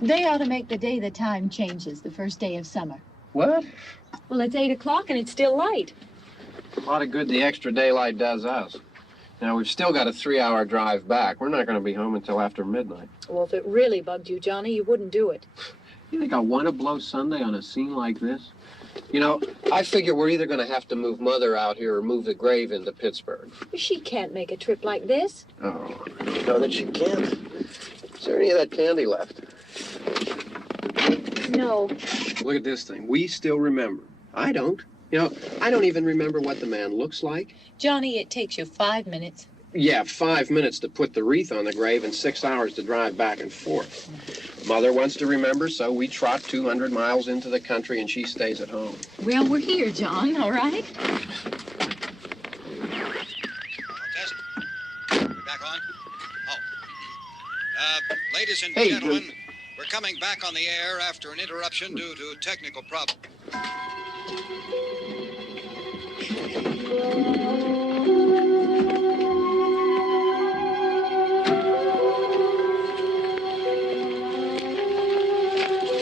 They ought to make the day the time changes, the first day of summer. What? Well, it's 8 o'clock and it's still light. A lot of good the extra daylight does us. Now, we've still got a 3-hour drive back. We're not going to be home until after midnight. Well, if it really bugged you, Johnny, you wouldn't do it. You think I want to blow Sunday on a scene like this? You know, I figure we're either going to have to move Mother out here or move the grave into Pittsburgh. She can't make a trip like this. Oh, you know that she can't. Is there any of that candy left? No. Look at this thing. We still remember. I don't. You know, I don't even remember what the man looks like. Johnny, it takes you 5 minutes. Yeah, 5 minutes to put the wreath on the grave and 6 hours to drive back and forth. Mother wants to remember, so we trot 200 miles into the country and she stays at home. Well, we're here, John, all right? Test. We're back on? Oh. Ladies and gentlemen, we're coming back on the air after an interruption due to technical problems.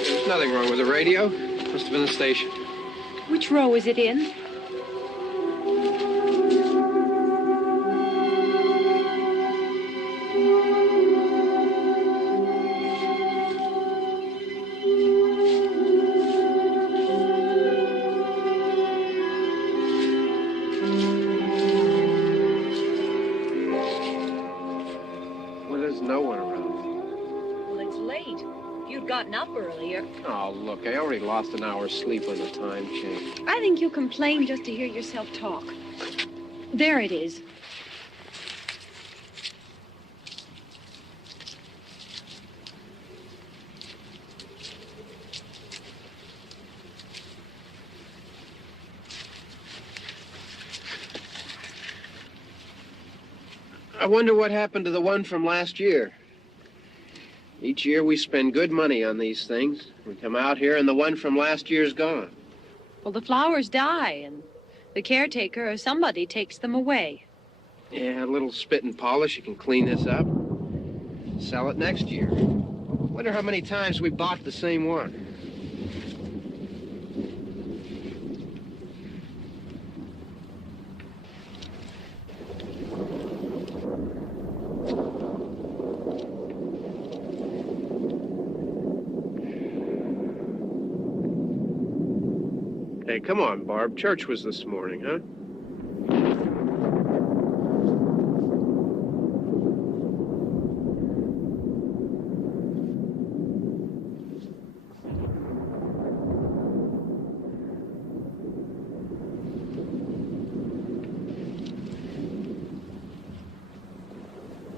There's nothing wrong with the radio. Must have been the station. Which row is it in? Up earlier. Oh, look, I already lost an hour's sleep on the time change. I think you complain just to hear yourself talk. There it is. I wonder what happened to the one from last year. Each year we spend good money on these things. We come out here and the one from last year's gone. Well, the flowers die and the caretaker or somebody takes them away. Yeah, a little spit and polish. You can clean this up. Sell it next year. Wonder how many times we bought the same one. Hey, come on, Barb. Church was this morning, huh?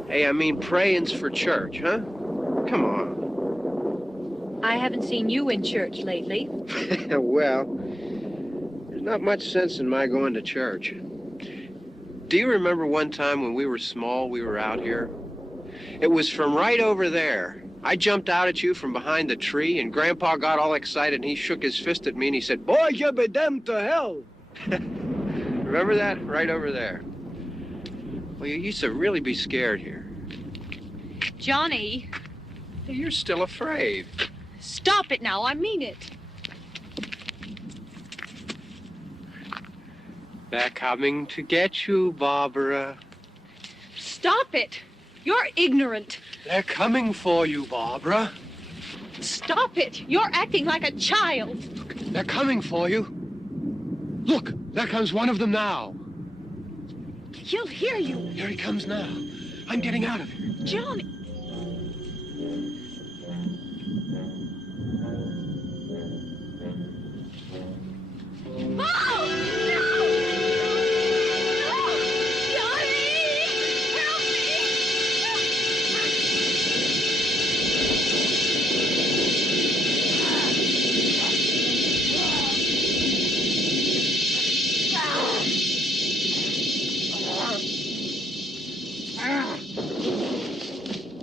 Hey, I mean, praying's for church, huh? Come on. I haven't seen you in church lately. Well, there's not much sense in my going to church. Do you remember one time when we were small, we were out here? It was from right over there. I jumped out at you from behind the tree, and Grandpa got all excited, and he shook his fist at me, and he said, "Boy, you be damned to hell." Remember that? Right over there. Well, you used to really be scared here. Johnny, You're still afraid. stop it now. I mean it. They're coming to get you, Barbara. Stop it. You're ignorant. They're coming for you, Barbara. Stop it. You're acting like a child. They're coming for you. Look, there comes one of them now. He'll hear you. Here he comes now. I'm getting out of here. Johnny. Oh! No! No! Johnny! Help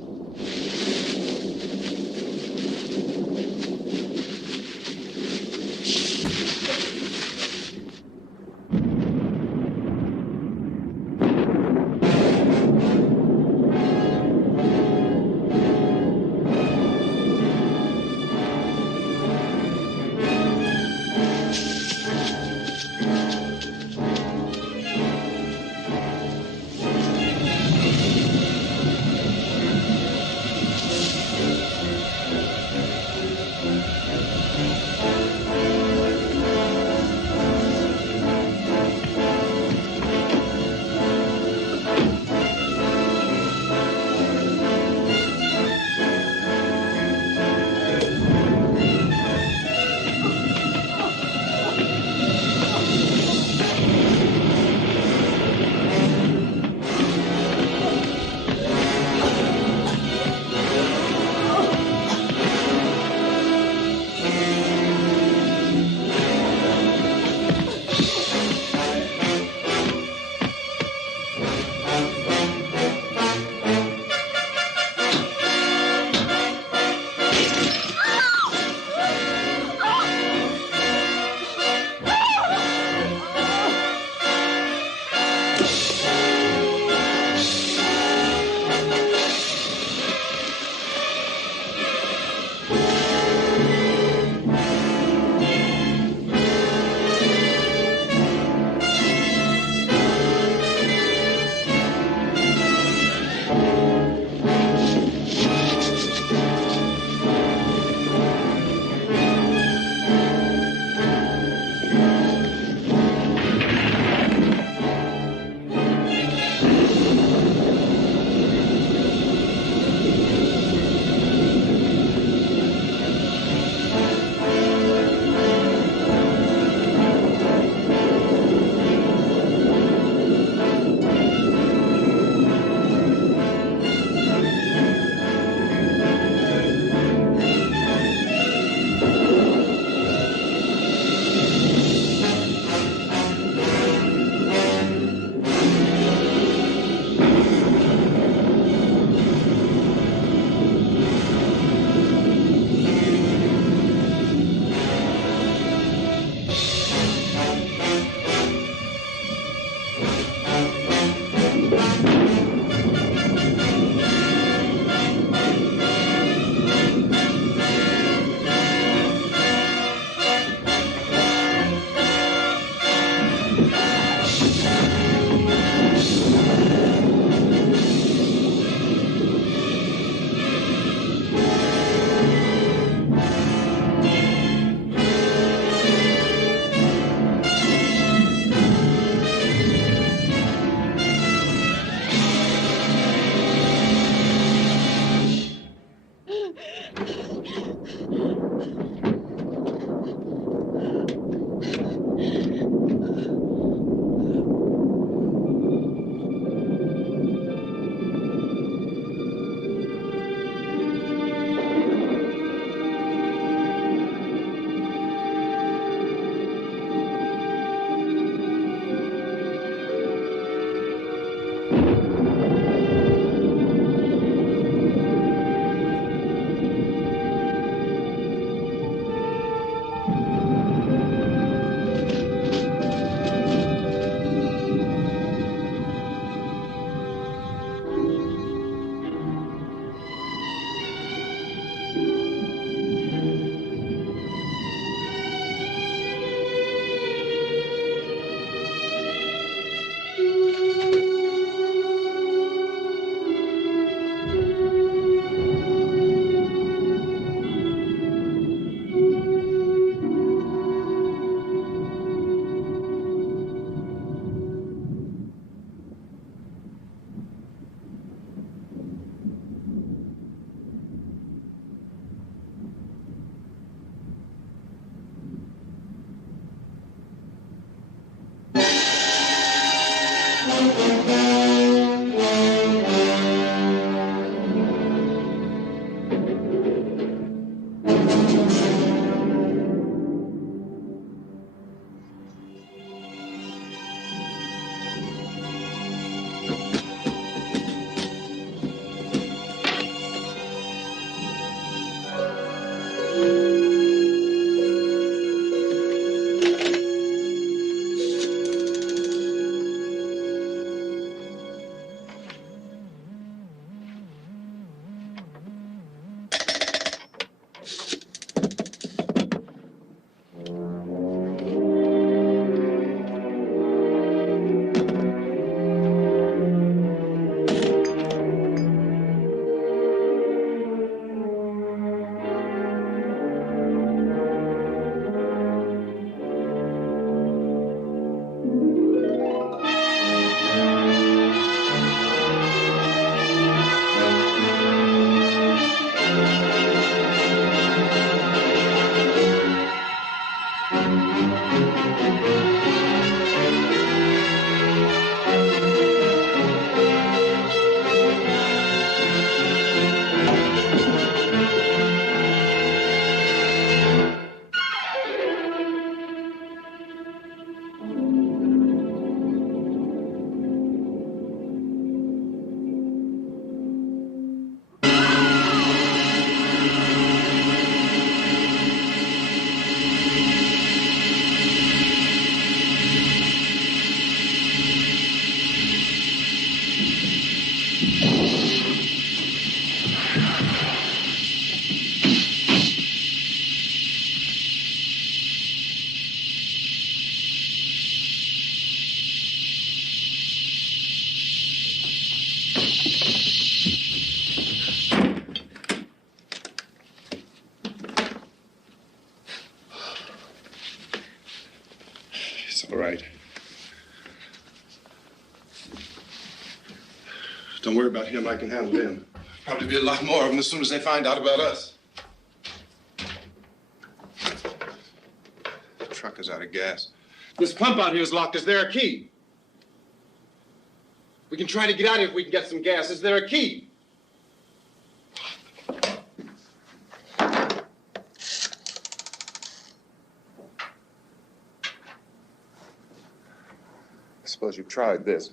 All right. Don't worry about him. I can handle him. Probably be a lot more of them as soon as they find out about us. The truck is out of gas. This pump out here is locked. Is there a key? We can try to get out of here if we can get some gas. Is there a key? I suppose you've tried this.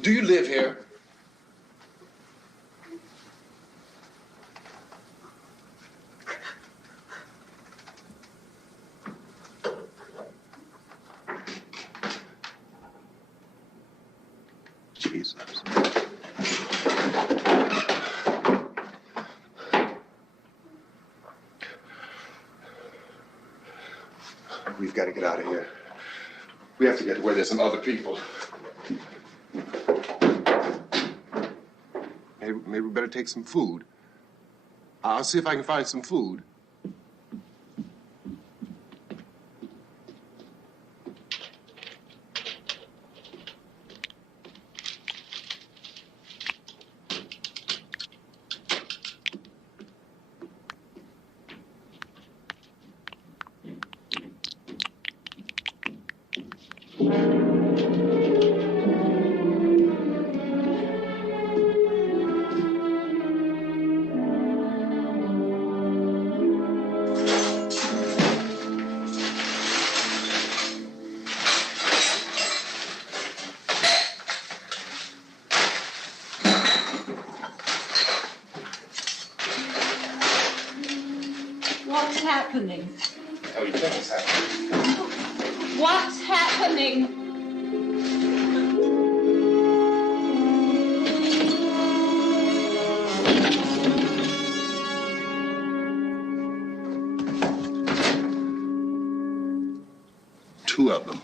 Do you live here? Jesus. We've got to get out of here. We have to get to where there's some other people. Maybe we better take some food. I'll see if I can find some food. What's happening? Oh, you think it's happening? What's happening? Two of them.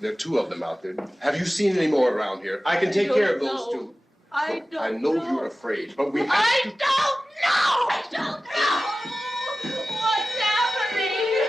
There are two of them out there. Have you seen any more around here? I can take care of those two. I don't I know you're afraid, but we have to... I don't know! I don't know! What's happening?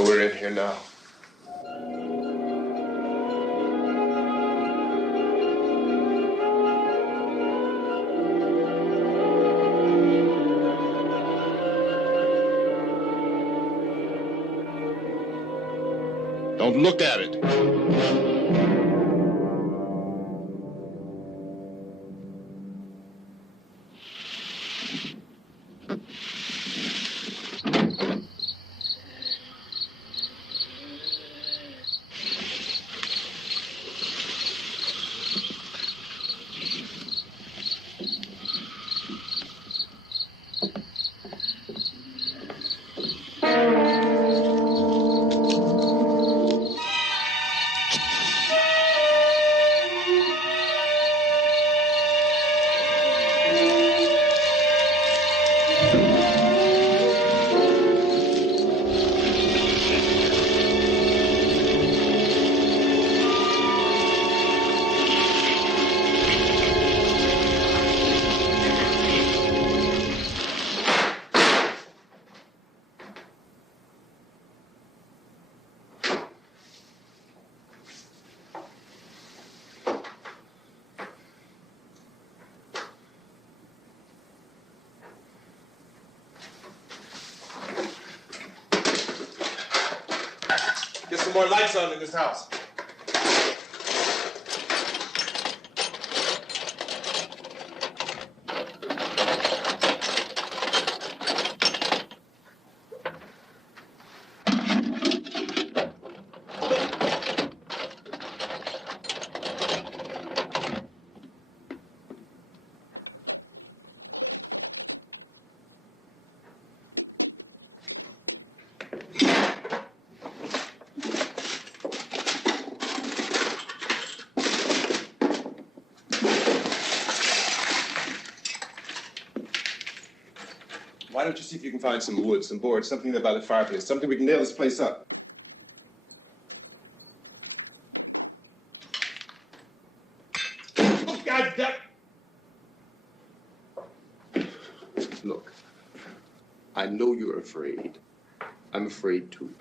So we're in here now. Don't look at it. Get some more lights on in this house. Why don't you see if you can find some wood, some boards, something there by the fireplace, something we can nail this place up. Oh, God damn! Look, I know you're afraid. I'm afraid too.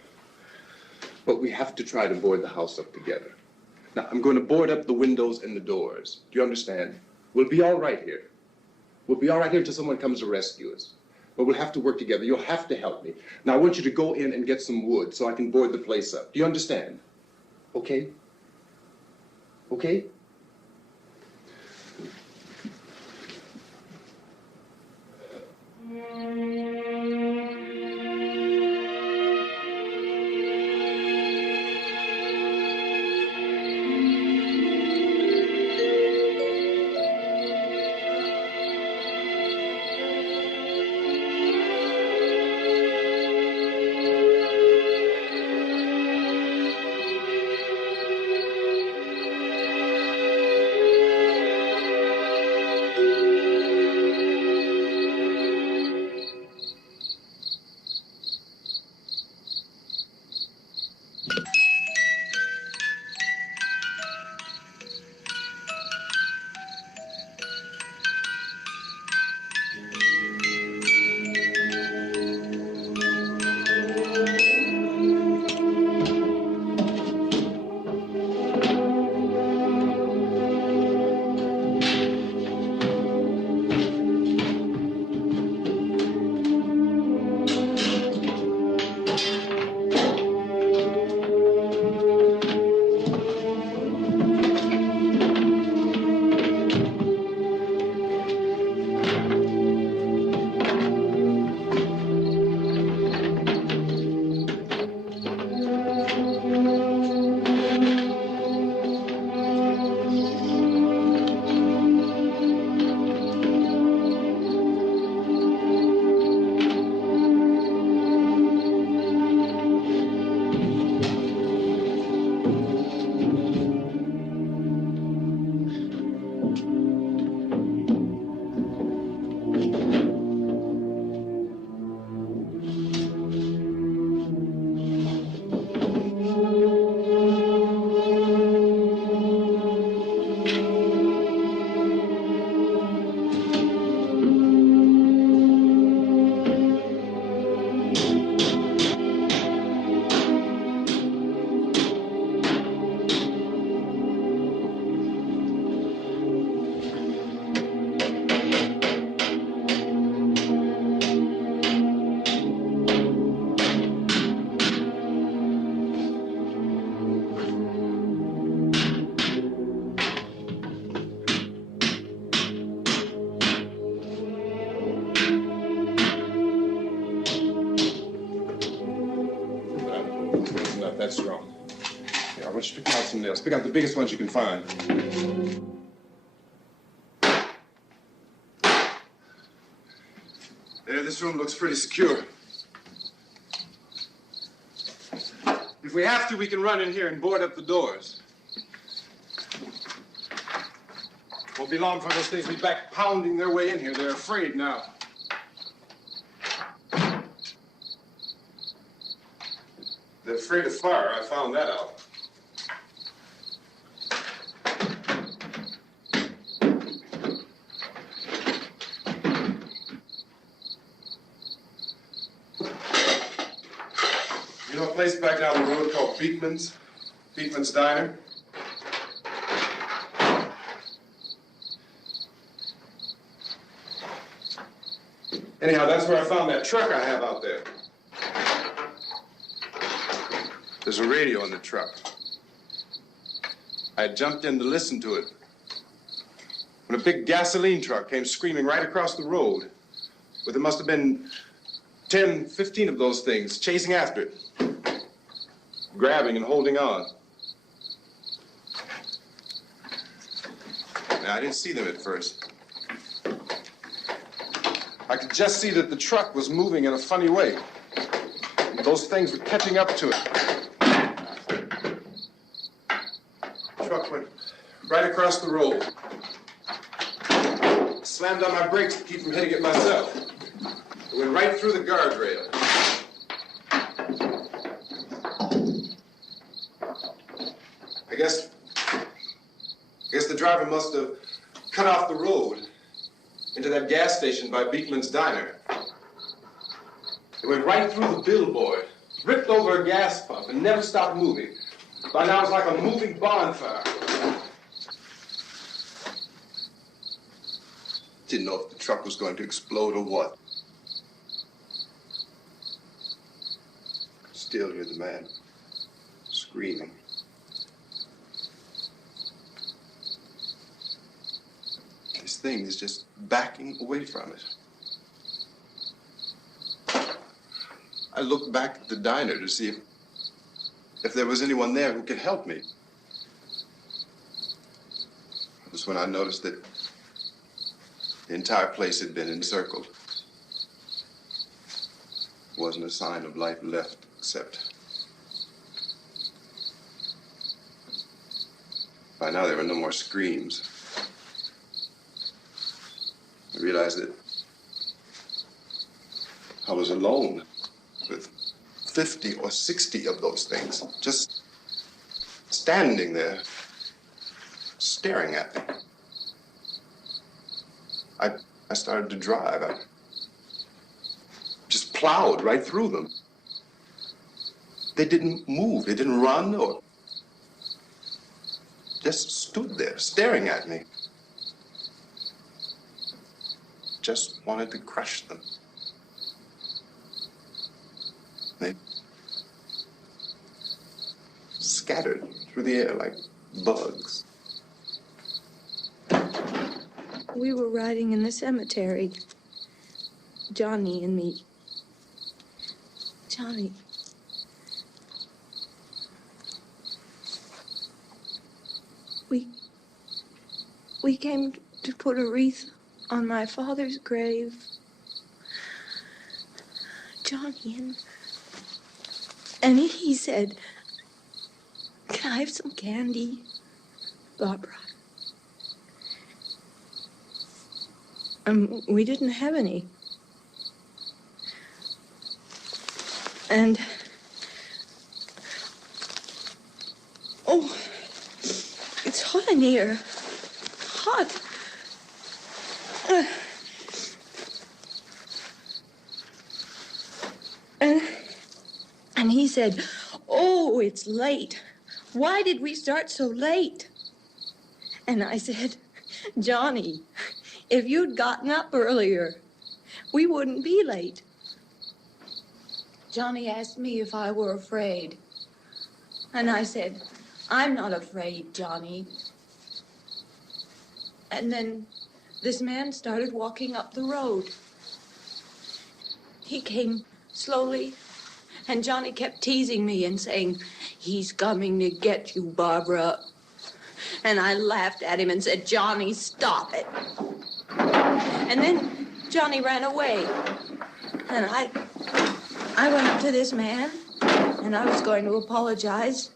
But we have to try to board the house up together. Now, I'm going to board up the windows and the doors. Do you understand? We'll be all right here. We'll be all right here until someone comes to rescue us. But we'll have to work together. You'll have to help me. Now, I want you to go in and get some wood so I can board the place up. Do you understand? Okay? Okay? that strong. Here, I want you to pick out some nails. Pick out the biggest ones you can find. There, this room looks pretty secure. If we have to, we can run in here and board up the doors. Won't be long for those things to be back pounding their way in here. They're afraid now. They're afraid of fire. I found that out. You know a place back down the road called Beekman's? Beekman's Diner? Anyhow, that's where I found that truck I have out there. There's a radio in the truck. I jumped in to listen to it when a big gasoline truck came screaming right across the road. But there must have been 10, 15 of those things chasing after it, grabbing and holding on. Now, I didn't see them at first. I could just see that the truck was moving in a funny way. Those things were catching up to it. The truck went right across the road. Slammed on my brakes to keep from hitting it myself. It went right through the guardrail. I guess the driver must have cut off the road into that gas station by Beekman's Diner. It went right through the billboard, ripped over a gas pump, and never stopped moving. By now, it's like a moving bonfire. Didn't know if the truck was going to explode or what. Still hear the man screaming. This thing is just backing away from it. I looked back at the diner to see if there was anyone there who could help me. It was when I noticed that the entire place had been encircled. There wasn't a sign of life left except by now there were no more screams. I realized that I was alone with 50 or 60 of those things, just standing there, staring at me. I started to drive. I just plowed right through them. They didn't move. They didn't run or just stood there, staring at me. Just wanted to crush them. They scattered through the air like bugs. We were riding in the cemetery, Johnny and me. Johnny. We came to put a wreath on my father's grave. Johnny, and he said, "Can I have some candy, Barbara?" We didn't have any. And, oh, it's hot in here. Hot. And he said, "Oh, it's late. Why did we start so late?" And I said, "Johnny, if you'd gotten up earlier, we wouldn't be late." Johnny asked me if I were afraid. And I said, "I'm not afraid, Johnny." And then this man started walking up the road. He came slowly, and Johnny kept teasing me and saying, "He's coming to get you, Barbara." And I laughed at him and said, "Johnny, stop it." And then Johnny ran away. And I went up to this man, and I was going to apologize.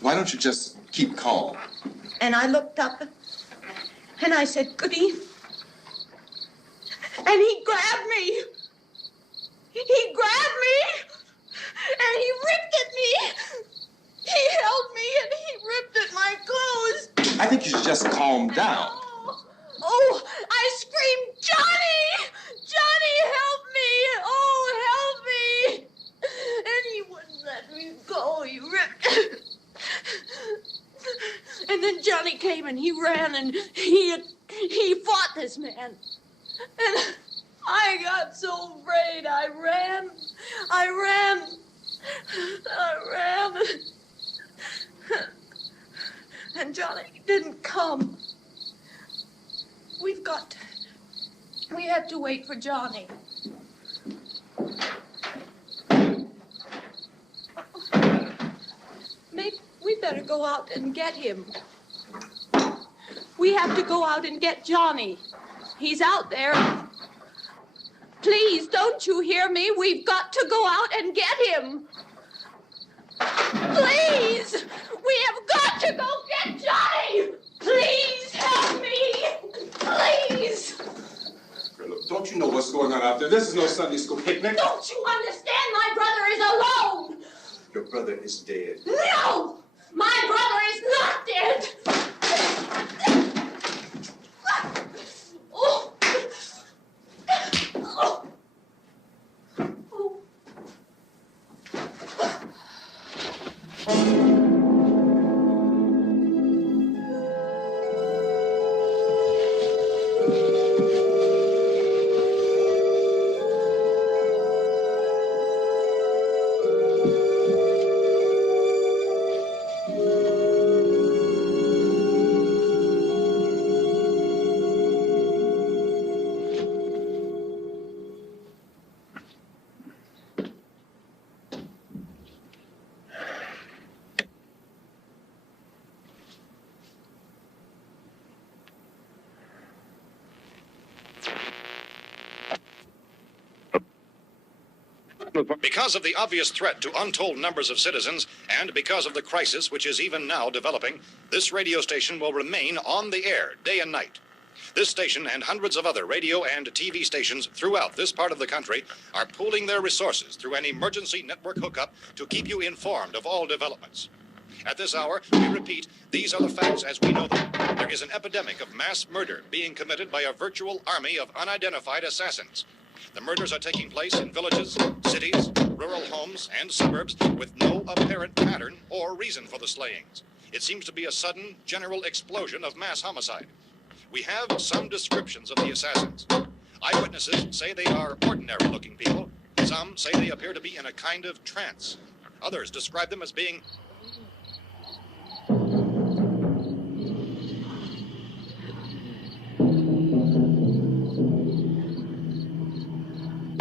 Why don't you just keep calm? And I looked up, and I said, "Goody." And he grabbed me. He grabbed me, and he ripped at me. He held me, and he ripped at my clothes. I think you should just calm down. Oh, I screamed, "Johnny! Johnny, help me! Oh, help me!" And he wouldn't let me go. He ripped. And then Johnny came and he ran and he fought this man. And I got so afraid. I ran. And Johnny didn't come. We have to wait for Johnny. Maybe we better go out and get him. We have to go out and get Johnny. He's out there. Please, don't you hear me? We've got to go out and get him. Please! We have got to go get Johnny! Please help me! Please! Look, don't you know what's going on out there? This is no Sunday school picnic. Don't you understand? My brother is alone! Your brother is dead. No! My brother is not dead! Oh. Oh. Because of the obvious threat to untold numbers of citizens, and because of the crisis which is even now developing, this radio station will remain on the air day and night. This station and hundreds of other radio and TV stations throughout this part of the country are pooling their resources through an emergency network hookup to keep you informed of all developments. At this hour, we repeat, these are the facts as we know them. There is an epidemic of mass murder being committed by a virtual army of unidentified assassins. The murders are taking place in villages, cities, rural homes, and suburbs with no apparent pattern or reason for the slayings. It seems to be a sudden, general explosion of mass homicide. We have some descriptions of the assassins. Eyewitnesses say they are ordinary-looking people. Some say they appear to be in a kind of trance. Others describe them as being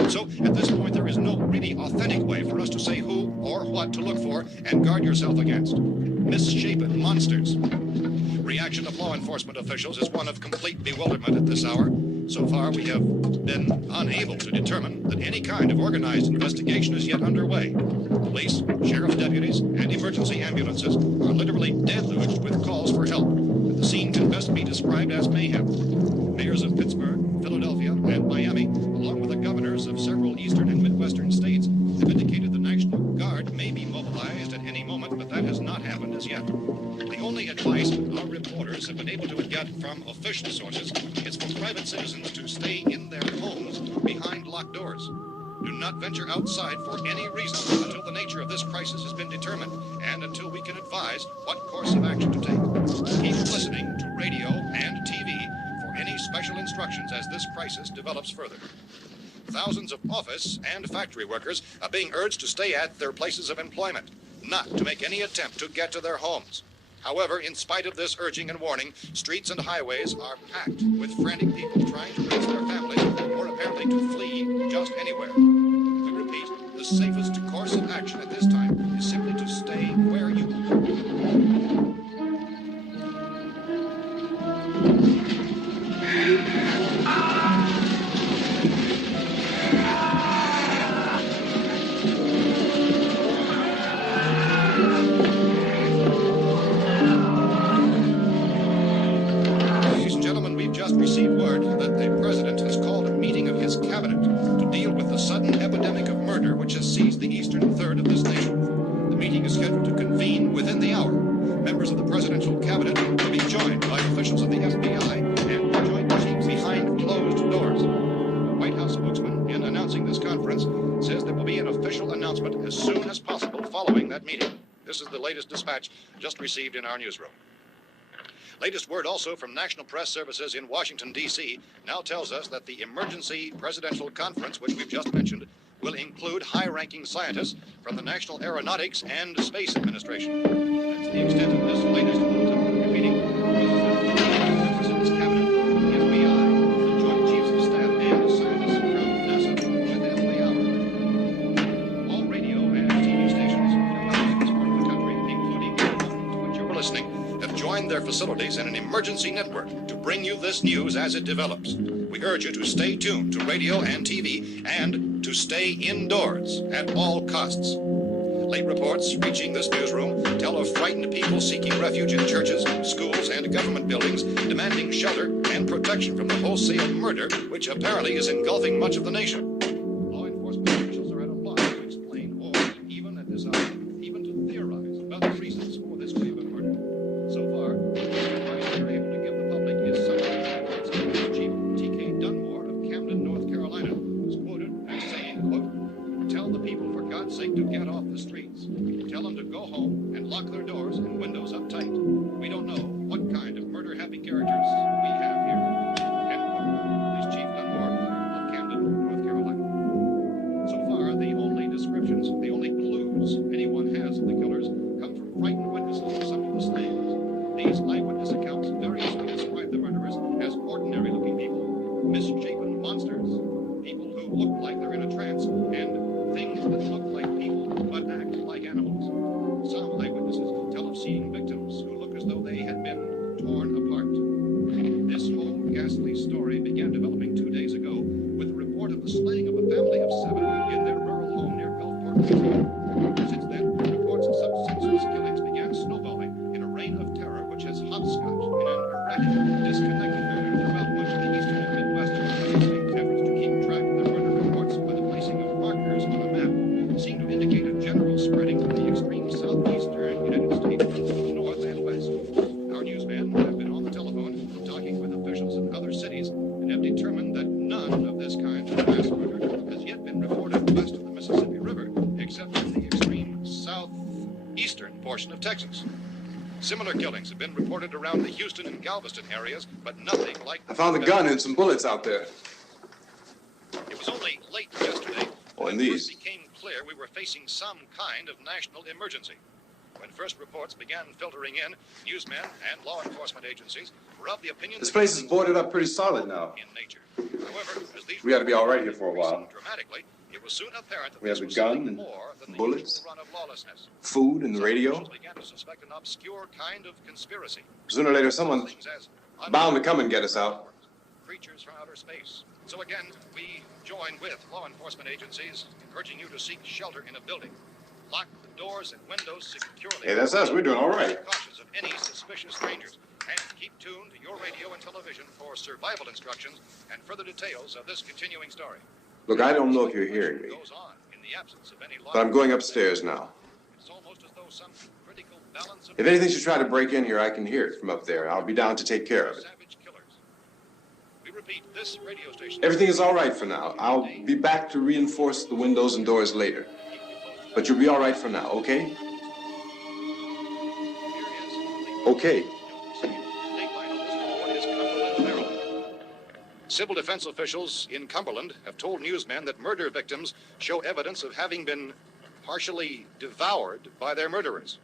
So, at this point, there is no really authentic way for us to say who or what to look for and guard yourself against. Misshapen monsters. Reaction of law enforcement officials is one of complete bewilderment at this hour. So far, we have been unable to determine that any kind of organized investigation is yet underway. Police, sheriff's deputies, and emergency ambulances are literally deluged with calls for help, and the scene can best be described as mayhem. Mayors of Pittsburgh, Philadelphia, and Miami, along with the governors of several eastern and midwestern states, have indicated the National Guard may be mobilized at any moment, but that has not happened as yet. The only advice our reporters have been able to get from official sources is for private citizens to stay in their homes behind locked doors. Do not venture outside for any reason until the nature of this crisis has been determined and until we can advise what course of action to take. Keep listening to radio and TV for any special instructions as this crisis develops further. Thousands of office and factory workers are being urged to stay at their places of employment, not to make any attempt to get to their homes. However, in spite of this urging and warning, streets and highways are packed with frantic people trying to raise their families or apparently to flee just anywhere. We repeat, the safest course of action at this time is simply to murder which has seized the eastern third of this nation. The meeting is scheduled to convene within the hour. Members of the presidential cabinet will be joined by officials of the FBI and joint chiefs behind closed doors. The White House spokesman, in announcing this conference, says there will be an official announcement as soon as possible following that meeting. This is the latest dispatch just received in our newsroom. Latest word also from National Press Services in Washington, D.C. now tells us that the emergency presidential conference, which we've just mentioned, will include high-ranking scientists from the National Aeronautics and Space Administration. That's the extent of this latest bulletin. Repeating, the President's Cabinet, the FBI, the Joint Chiefs of Staff, and scientists from NASA within the hour. All radio and TV stations from this part of the country, including to which you were listening, have joined their facilities in an emergency network to bring you this news as it develops. We urge you to stay tuned to radio and TV and to stay indoors at all costs. Late reports reaching this newsroom tell of frightened people seeking refuge in churches, schools, and government buildings, demanding shelter and protection from the wholesale murder which apparently is engulfing much of the nation. Law enforcement officials are at a loss to explain or, even at this hour, even to theorize about the reasons for this wave of murder. So far, the advice they're able to give the public is something Chief T.K. Dunmore of Camden, North Carolina, was quoted as saying, quote, "Tell the people, for God's sake, to get off the streets. Tell them to go home and lock their doors and windows up tight. We don't know what kind of murder-happy characters we have here." End quote. This Chief Dunmore of Camden, North Carolina. So far, the only descriptions, the only clues anyone has of the killers come from frightened witnesses of some of the slayings. These eyewitness accounts variously describe the murderers as ordinary-looking people, misshapen monsters, people who look like they're in a trance, and things that look like people but act like animals. Some eyewitnesses tell of seeing victims who look as though they had been torn apart. This whole ghastly story began developing 2 days ago with the report of the slaying of a family of 7 in their rural home near Gulfport, Virginia. Since then, reports of such senseless killings began snowballing in a reign of terror which has hopscotched in an erratic, disconnected manner throughout much of the eastern and midwestern United States. Efforts to keep track of the murder reports by the placing of markers on a map seem to indicate a general spreading from the extreme southeastern United States to the north and west. Our newsmen have been on the telephone talking with officials in other cities and have determined that none of this kind of mass murder has yet been reported west of the Mississippi River, except in the extreme southeastern portion of Texas. Similar killings have been reported around the Houston and Galveston areas, but nothing like... I found the gun and some bullets out there. It was only late yesterday and it these. first became clear we were facing some kind of national emergency. When first reports began filtering in, newsmen and law enforcement agencies were of the opinion This that place is boarded up pretty solid now. in nature. However, as these We ought to be all right here for a while. dramatically, it was soon apparent that We have this the was gun something and more than the bullets, usual run of lawlessness. food and the Some radio. officials began to suspect an obscure kind of conspiracy. Sooner or later, someone's Things as bound to come and get us out. creatures from outer space. So again, we join with law enforcement agencies in urging you to seek shelter in a building. Lock the doors and windows securely. Hey, that's us. We're doing all right. Cautious of any suspicious strangers. And keep tuned to your radio and television for survival instructions and further details of this continuing story. Look, I don't know if you're hearing me, Goes on in the absence of any but I'm going upstairs now. It's almost as though some critical balance of If anything should try to break in here, I can hear it from up there. I'll be down to take care of it. savage killers. We repeat, this radio station. Everything is all right for now. I'll be back to reinforce the windows and doors later. But you'll be all right for now, okay? Okay. Civil defense officials in Cumberland have told newsmen that murder victims show evidence of having been partially devoured by their murderers.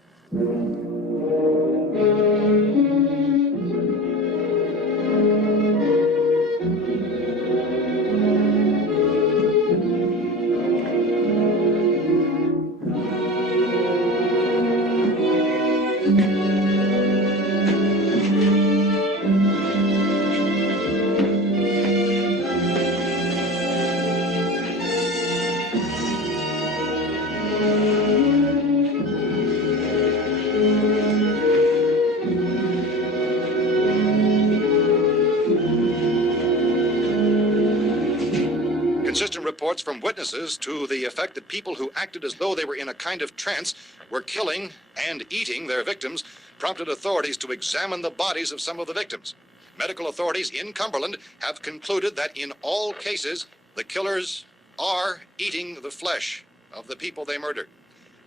Consistent reports from witnesses to the effect that people who acted as though they were in a kind of trance were killing and eating their victims prompted authorities to examine the bodies of some of the victims. Medical authorities in Cumberland have concluded that in all cases, the killers are eating the flesh of the people they murdered.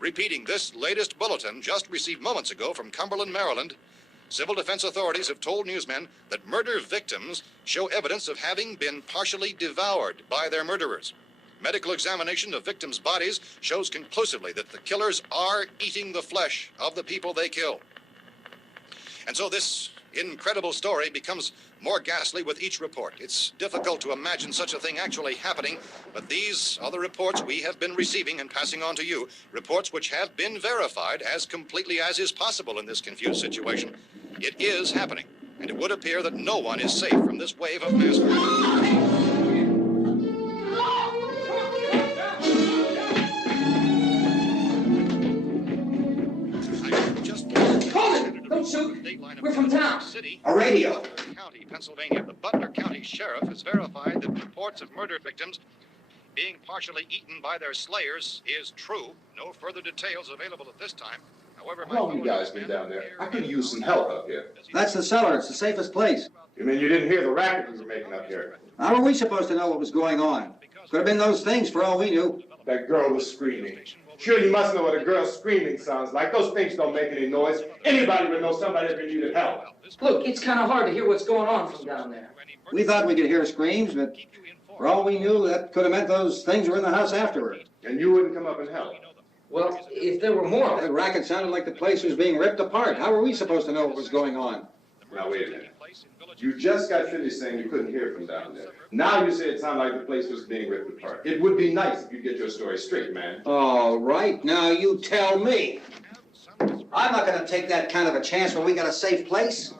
Repeating this latest bulletin just received moments ago from Cumberland, Maryland, civil defense authorities have told newsmen that murder victims show evidence of having been partially devoured by their murderers. Medical examination of victims' bodies shows conclusively that the killers are eating the flesh of the people they kill. And so this incredible story becomes more ghastly with each report. It's difficult to imagine such a thing actually happening, but these are the reports we have been receiving and passing on to you, reports which have been verified as completely as is possible in this confused situation. It is happening, and it would appear that no one is safe from this wave of mass murder. Don't shoot. We're from town. A radio. County, Pennsylvania. The Butler County Sheriff has verified that reports of murder victims being partially eaten by their slayers is true. No further details available at this time. However, how long you guys been down there? I could use some help up here. That's the cellar. It's the safest place. You mean you didn't hear the racket we were making up here? How were we supposed to know what was going on? Could have been those things for all we knew. That girl was screaming. Sure, you must know what a girl screaming sounds like. Those things don't make any noise. Anybody would know somebody ever needed help. Look, it's kind of hard to hear what's going on from down there. We thought we could hear screams, but for all we knew, that could have meant those things were in the house afterward. And you wouldn't come up and help? Well, if there were more... That racket sounded like the place was being ripped apart. How were we supposed to know what was going on? Now, wait a minute. You just got finished saying you couldn't hear from down there. Now you say it sounded like the place was being ripped apart. It would be nice if you get your story straight, man. All right, now you tell me. I'm not going to take that kind of a chance when we got a safe place.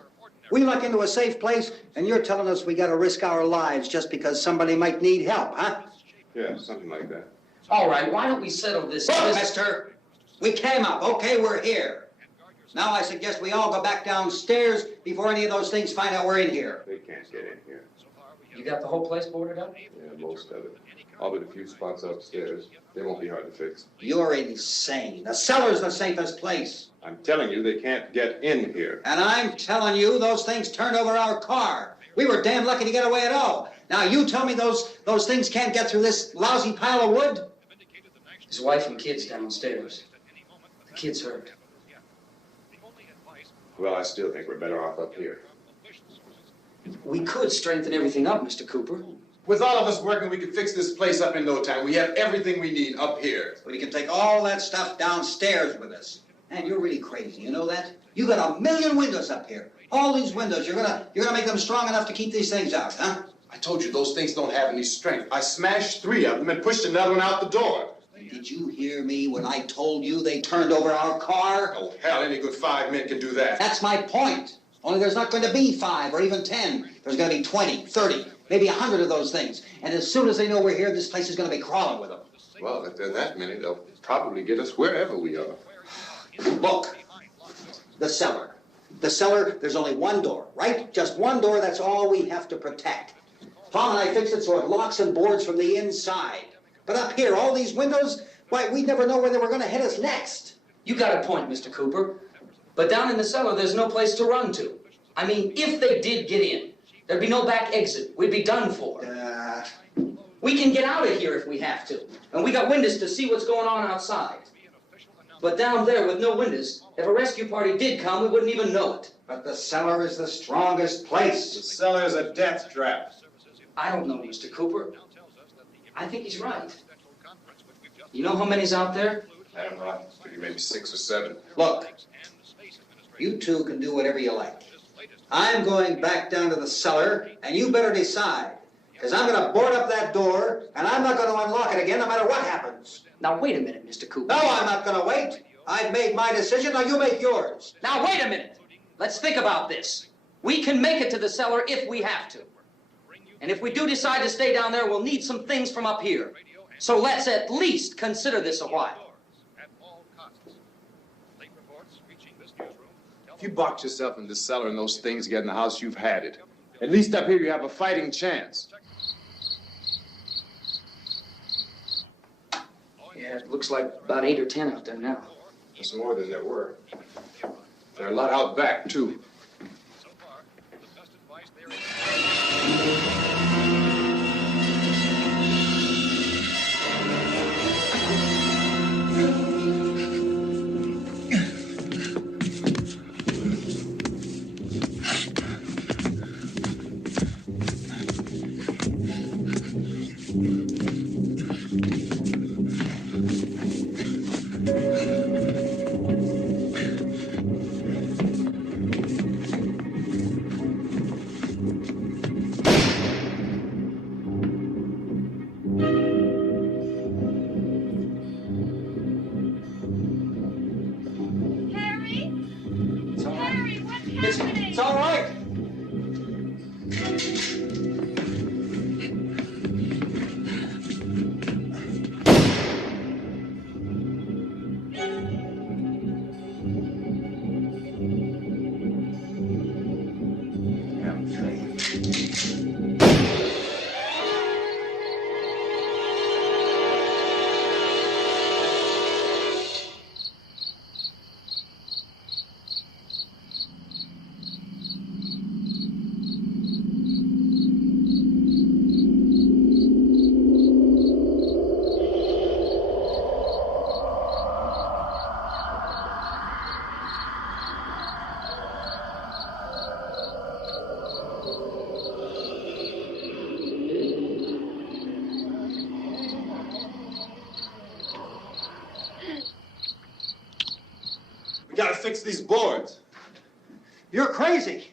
We luck into a safe place, and you're telling us we got to risk our lives just because somebody might need help, huh? Yeah, something like that. All right, why don't we settle this... Look, mister, we came up. Okay, we're here. Now I suggest we all go back downstairs before any of those things find out we're in here. They can't get in here. You got the whole place boarded up? Yeah, most of it. All but a few spots upstairs. They won't be hard to fix. You're insane. The cellar's the safest place. I'm telling you, they can't get in here. And I'm telling you, those things turned over our car. We were damn lucky to get away at all. Now you tell me those things can't get through this lousy pile of wood? His wife and kids downstairs. The kid's hurt. Well, I still think we're better off up here. We could strengthen everything up, Mr. Cooper. With all of us working, we could fix this place up in no time. We have everything we need up here. We can take all that stuff downstairs with us. Man, you're really crazy, you know that? You got 1,000,000 windows up here. All these windows, you're gonna make them strong enough to keep these things out, huh? I told you those things don't have any strength. I smashed 3 of them and pushed another one out the door. Did you hear me when I told you they turned over our car? Oh, hell, any good 5 men can do that. That's my point. Only there's not going to be 5 or even 10. There's going to be 20, 30, maybe 100 of those things. And as soon as they know we're here, this place is going to be crawling with them. Well, if there are that many, they'll probably get us wherever we are. Look, the cellar. The cellar, there's only one door, right? Just one door, that's all we have to protect. Tom and I fixed it so it locks and boards from the inside. But up here, all these windows, why, we'd never know where they were going to hit us next. You got a point, Mr. Cooper. But down in the cellar, there's no place to run to. I mean, if they did get in, there'd be no back exit. We'd be done for. We can get out of here if we have to. And we got windows to see what's going on outside. But down there with no windows, if a rescue party did come, we wouldn't even know it. But the cellar is the strongest place. The cellar is a death trap. I don't know, Mr. Cooper. I think he's right. You know how many's out there? I don't know. Maybe 6 or 7. Look, you two can do whatever you like. I'm going back down to the cellar, and you better decide. Because I'm going to board up that door, and I'm not going to unlock it again no matter what happens. Now, wait a minute, Mr. Cooper. No, I'm not going to wait. I've made my decision, now you make yours. Now, wait a minute. Let's think about this. We can make it to the cellar if we have to. And if we do decide to stay down there, we'll need some things from up here. So let's at least consider this a while. If you box yourself in the cellar and those things get in the house, you've had it. At least up here you have a fighting chance. Yeah, it looks like about 8 or 10 out there now. There's more than there were. There are a lot out back, too. So far, the best advice there is... It's all right. We gotta fix these boards. You're crazy.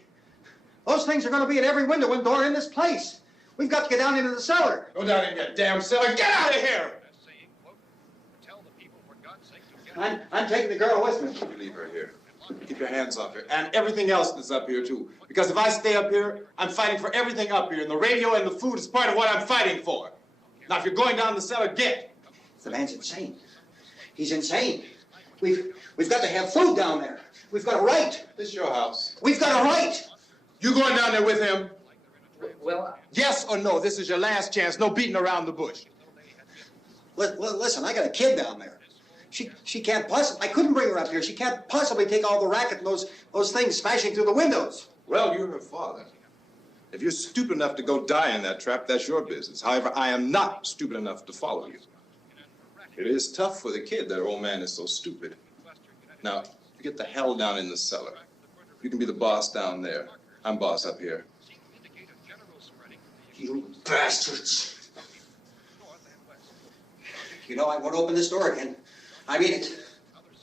Those things are going to be at every window and door in this place. We've got to get down into the cellar. Go down in your damn cellar. Get out of here! I'm taking the girl with me. You leave her here. Keep your hands off her. And everything else that's up here, too. Because if I stay up here, I'm fighting for everything up here. And the radio and the food is part of what I'm fighting for. Now, if you're going down the cellar, get. The man's insane. He's insane. We've got to have food down there. We've got a right. This is your house. We've got a right. You going down there with him? Well, Yes or no? This is your last chance. No beating around the bush. Listen, I got a kid down there. She can't possibly. I couldn't bring her up here. She can't possibly take all the racket and those things smashing through the windows. Well, you're her father. If you're stupid enough to go die in that trap, that's your business. However, I am not stupid enough to follow you. It is tough for the kid that old man is so stupid. Now, you get the hell down in the cellar. You can be the boss down there. I'm boss up here. You bastards. You know, I won't open this door again. I mean it.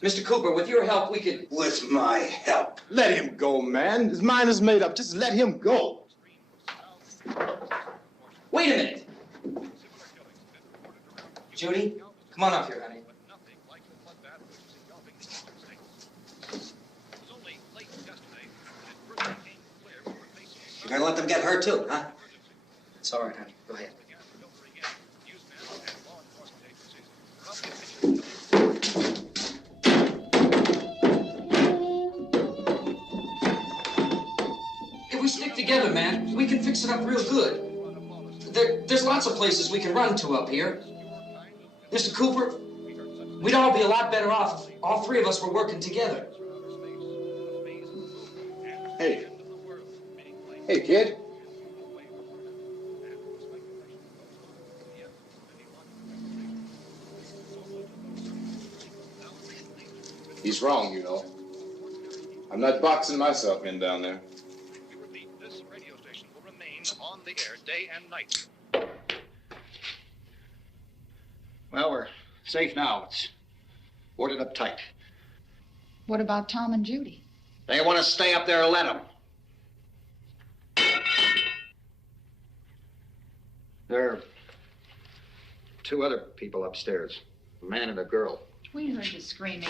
Mr. Cooper, with your help, we could... With my help. Let him go, man. His mind is made up. Just let him go. Wait a minute. Judy, come on up here, honey. You're gonna let them get hurt too, huh? It's all right, honey. Go ahead. If we stick together, man, we can fix it up real good. There's lots of places we can run to up here. Mr. Cooper, we'd all be a lot better off if all three of us were working together. Hey. Hey, kid. He's wrong, you know. I'm not boxing myself in down there. We repeat, this radio station will remain on the air day and night. Well, we're safe now. It's boarded up tight. What about Tom and Judy? They want to stay up there, let them. There are two other people upstairs, a man and a girl. We heard you screaming.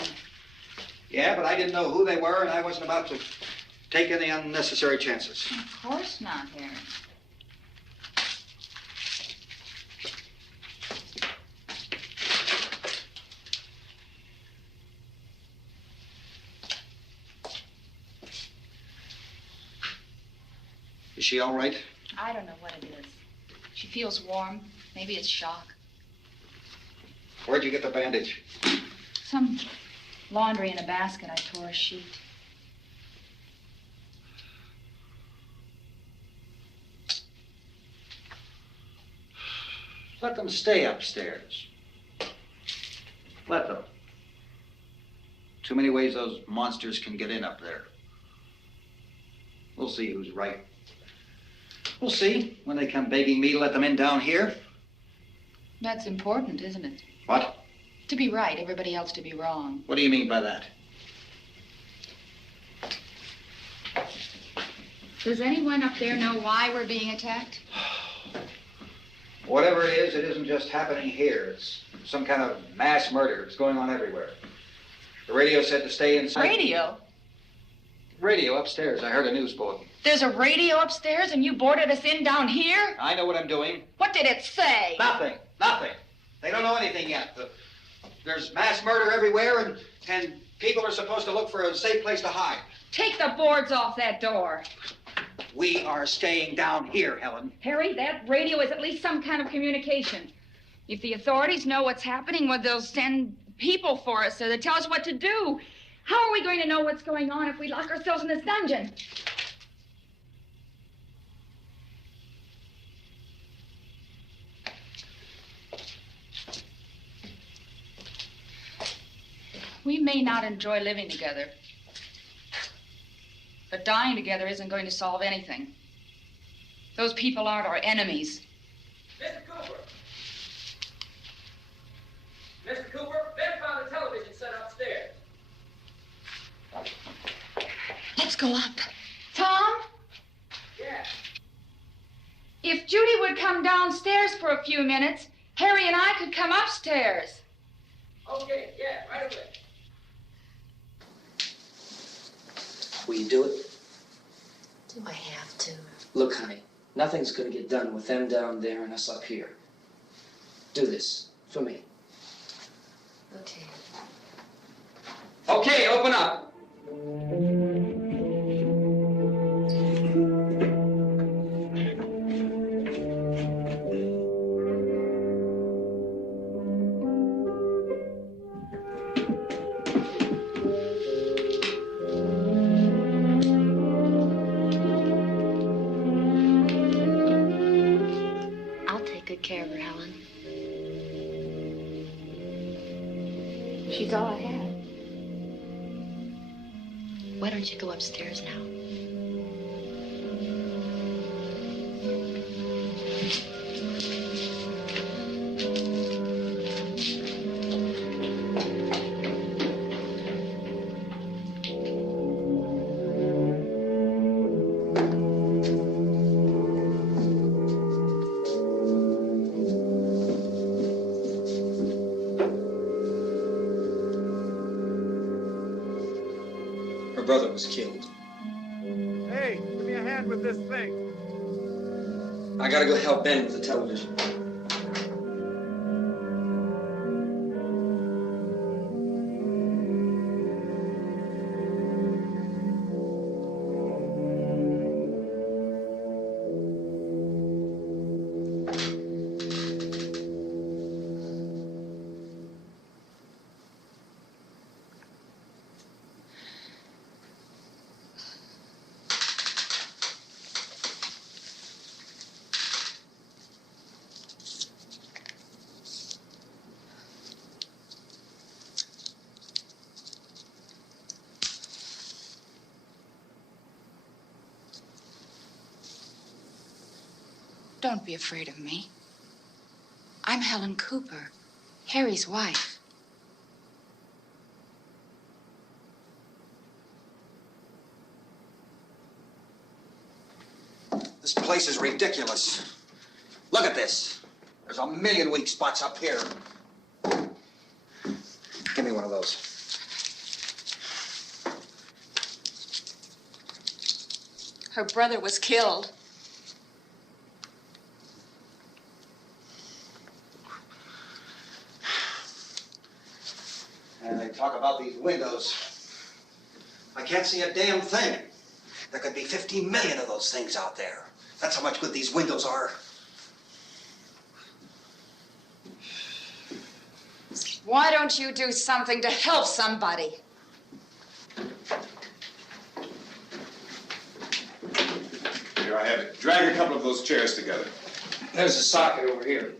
Yeah, but I didn't know who they were, and I wasn't about to take any unnecessary chances. Of course not, Harry. Is she all right? I don't know what it is. She feels warm. Maybe it's shock. Where'd you get the bandage? Some laundry in a basket. I tore a sheet. Let them stay upstairs. Let them. Too many ways those monsters can get in up there. We'll see who's right. We'll see when they come begging me to let them in down here. That's important, isn't it? What? To be right, everybody else to be wrong. What do you mean by that? Does anyone up there know why we're being attacked? Whatever it isn't just happening here. It's some kind of mass murder. It's going on everywhere. The radio said to stay inside. Radio? Radio upstairs. I heard a news bulletin. There's a radio upstairs and you boarded us in down here? I know what I'm doing. What did it say? Nothing. Nothing. They don't know anything yet. There's mass murder everywhere, and people are supposed to look for a safe place to hide. Take the boards off that door. We are staying down here, Helen. Harry, that radio is at least some kind of communication. If the authorities know what's happening, well, they'll send people for us so they tell us what to do. How are we going to know what's going on if we lock ourselves in this dungeon? We may not enjoy living together, but dying together isn't going to solve anything. Those people aren't our enemies. Mr. Cooper! Mr. Cooper, Ben found a television set upstairs. Let's go up. Tom? Yeah. If Judy would come downstairs for a few minutes, Harry and I could come upstairs. Okay, yeah, right away. Will you do it? Do I have to? Look, honey, nothing's gonna get done with them down there and us up here. Do this for me. Okay. Okay, open up. I'll take good care of her, Helen. She's all I have. Why don't you go upstairs now? Her brother was killed. Hey, give me a hand with this thing. I gotta go help Ben with the television. Don't be afraid of me. I'm Helen Cooper, Harry's wife. This place is ridiculous. Look at this. There's a million weak spots up here. Give me one of those. Her brother was killed. And they talk about these windows. I can't see a damn thing. There could be 15 million of those things out there. That's how much good these windows are. Why don't you do something to help somebody? Here, I have it. Drag a couple of those chairs together. There's a socket over here.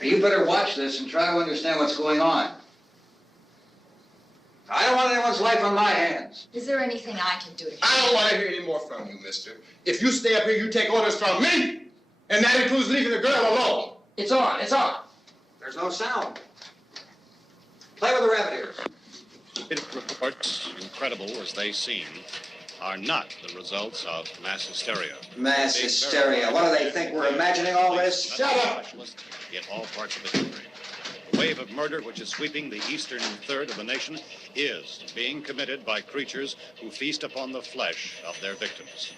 You better watch this and try to understand what's going on. I don't want anyone's life on my hands. Is there anything I can do to help? I don't want to hear any more from you, mister. If you stay up here, you take orders from me, and that includes leaving the girl alone. It's on, it's on. There's no sound. Play with the rabbit ears. Reports, incredible as they seem, are not the results of mass hysteria. Mass hysteria. What do they think? We're imagining all this? Shut up! In all parts of the country. The wave of murder which is sweeping the eastern third of the nation is being committed by creatures who feast upon the flesh of their victims.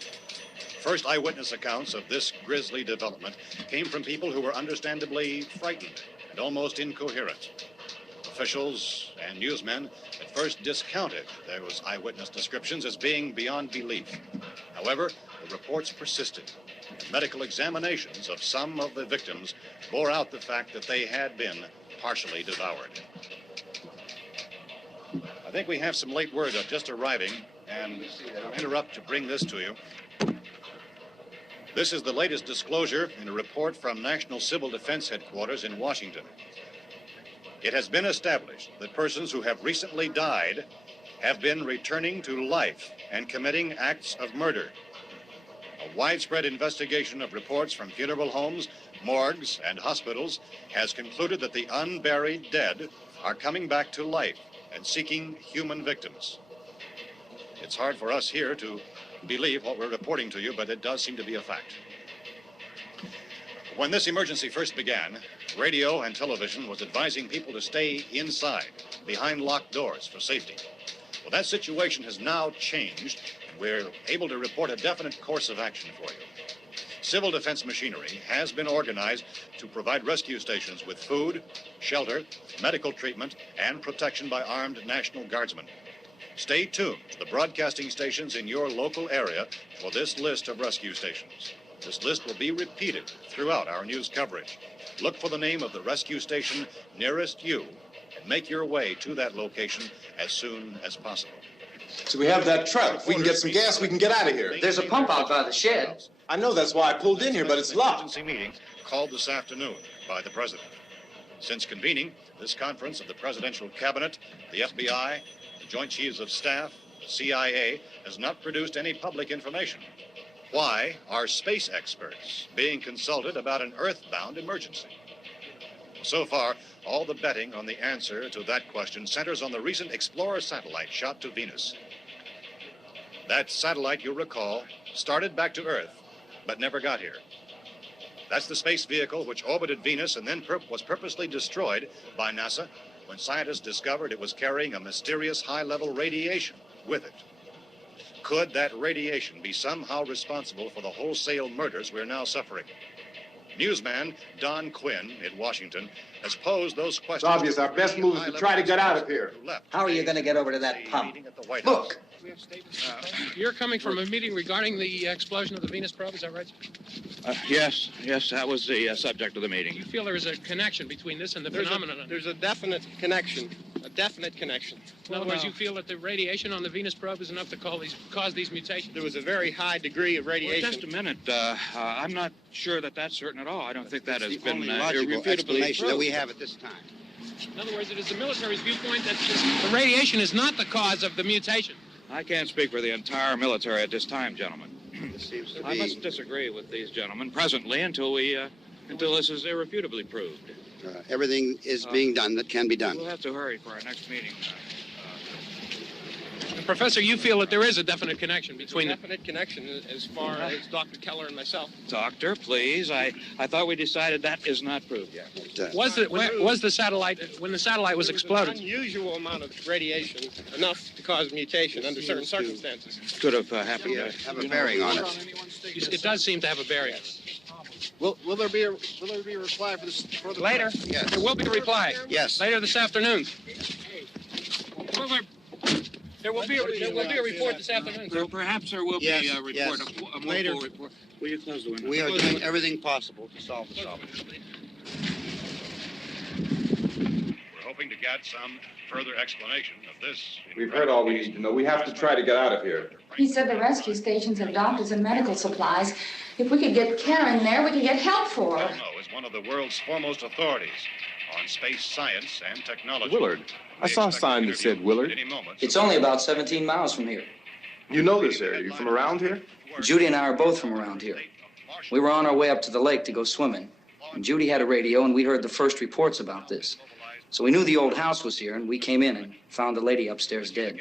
First eyewitness accounts of this grisly development came from people who were understandably frightened and almost incoherent. Officials and newsmen at first discounted those eyewitness descriptions as being beyond belief. However, the reports persisted. Medical examinations of some of the victims bore out the fact that they had been partially devoured. I think we have some late word just arriving, and I'll interrupt to bring this to you. This is the latest disclosure in a report from National Civil Defense Headquarters in Washington. It has been established that persons who have recently died have been returning to life and committing acts of murder. A widespread investigation of reports from funeral homes, morgues, and hospitals has concluded that the unburied dead are coming back to life and seeking human victims. It's hard for us here to believe what we're reporting to you, but it does seem to be a fact. When this emergency first began, radio and television was advising people to stay inside, behind locked doors for safety. Well, that situation has now changed. We're able to report a definite course of action for you. Civil defense machinery has been organized to provide rescue stations with food, shelter, medical treatment, and protection by armed National Guardsmen. Stay tuned to the broadcasting stations in your local area for this list of rescue stations. This list will be repeated throughout our news coverage. Look for the name of the rescue station nearest you and make your way to that location as soon as possible. So we have that truck. If we can get some gas, we can get out of here. There's a pump out by the shed. I know, that's why I pulled in here, but it's locked. Emergency meeting called this afternoon by the president. Since convening this conference of the presidential cabinet, the FBI, the Joint Chiefs of Staff, the CIA has not produced any public information. Why are space experts being consulted about an earthbound emergency? So far, all the betting on the answer to that question centers on the recent Explorer satellite shot to Venus. That satellite, you'll recall, started back to Earth, but never got here. That's the space vehicle which orbited Venus and then was purposely destroyed by NASA when scientists discovered it was carrying a mysterious high-level radiation with it. Could that radiation be somehow responsible for the wholesale murders we're now suffering? Newsman Don Quinn in Washington has posed those questions. It's obvious our best move is to try to get out of here. How are you going to get over to that pump? Look! You're coming from a meeting regarding the explosion of the Venus probe, is that right? Yes, that was the subject of the meeting. You feel there is a connection between this and the phenomenon? There's a definite connection. In other words, you feel that the radiation on the Venus probe is enough to cause these mutations? There was a very high degree of radiation. Well, just a minute. I'm not sure that that's certain at all. I don't think that has been logical irrefutably explanation that proved. we have at this time. In other words, it is the military's viewpoint that the radiation is not the cause of the mutation. I can't speak for the entire military at this time, gentlemen. This seems to I be... must disagree with these gentlemen presently until this is irrefutably proved. everything is being done that can be done. We'll have to hurry for our next meeting. Professor, you feel that there is a definite connection between a definite connection as far as Dr. Keller and myself. Doctor, please. I thought we decided that is not proved yet. Was the satellite, when the satellite was exploded? An unusual amount of radiation, enough to cause mutation under certain circumstances. Could have happened. Have a bearing on it. It does seem to have a bearing. Will there be a reply for this? Later? Yes. There will be a reply. Yes. Later this afternoon. There will be a report this afternoon. Perhaps there will be a report, a more full report. will you close the window? We are doing everything possible to solve the problem. We're hoping to get some further explanation of this. We've heard all we need to know. We have to try to get out of here. He said the rescue stations have doctors and medical supplies. If we could get care in there, we could get help for her. Romero is one of the world's foremost authorities on space science and technology. Willard. I saw a sign that said Willard. It's only about 17 miles from here. You know this area. You from around here? Judy and I are both from around here. We were on our way up to the lake to go swimming. And Judy had a radio, and we heard the first reports about this. So we knew the old house was here, and we came in and found the lady upstairs dead.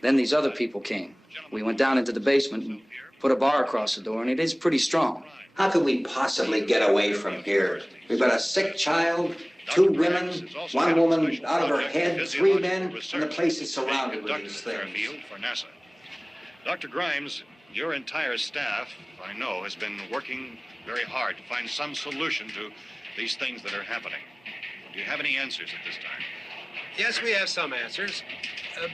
Then these other people came. We went down into the basement and put a bar across the door, and it is pretty strong. How could we possibly get away from here? We've got a sick child, 2 women, 1 woman out of her head, 3 men, and the place is surrounded with these things. For NASA. Dr. Grimes, your entire staff, I know, has been working very hard to find some solution to these things that are happening. Do you have any answers at this time? Yes, we have some answers.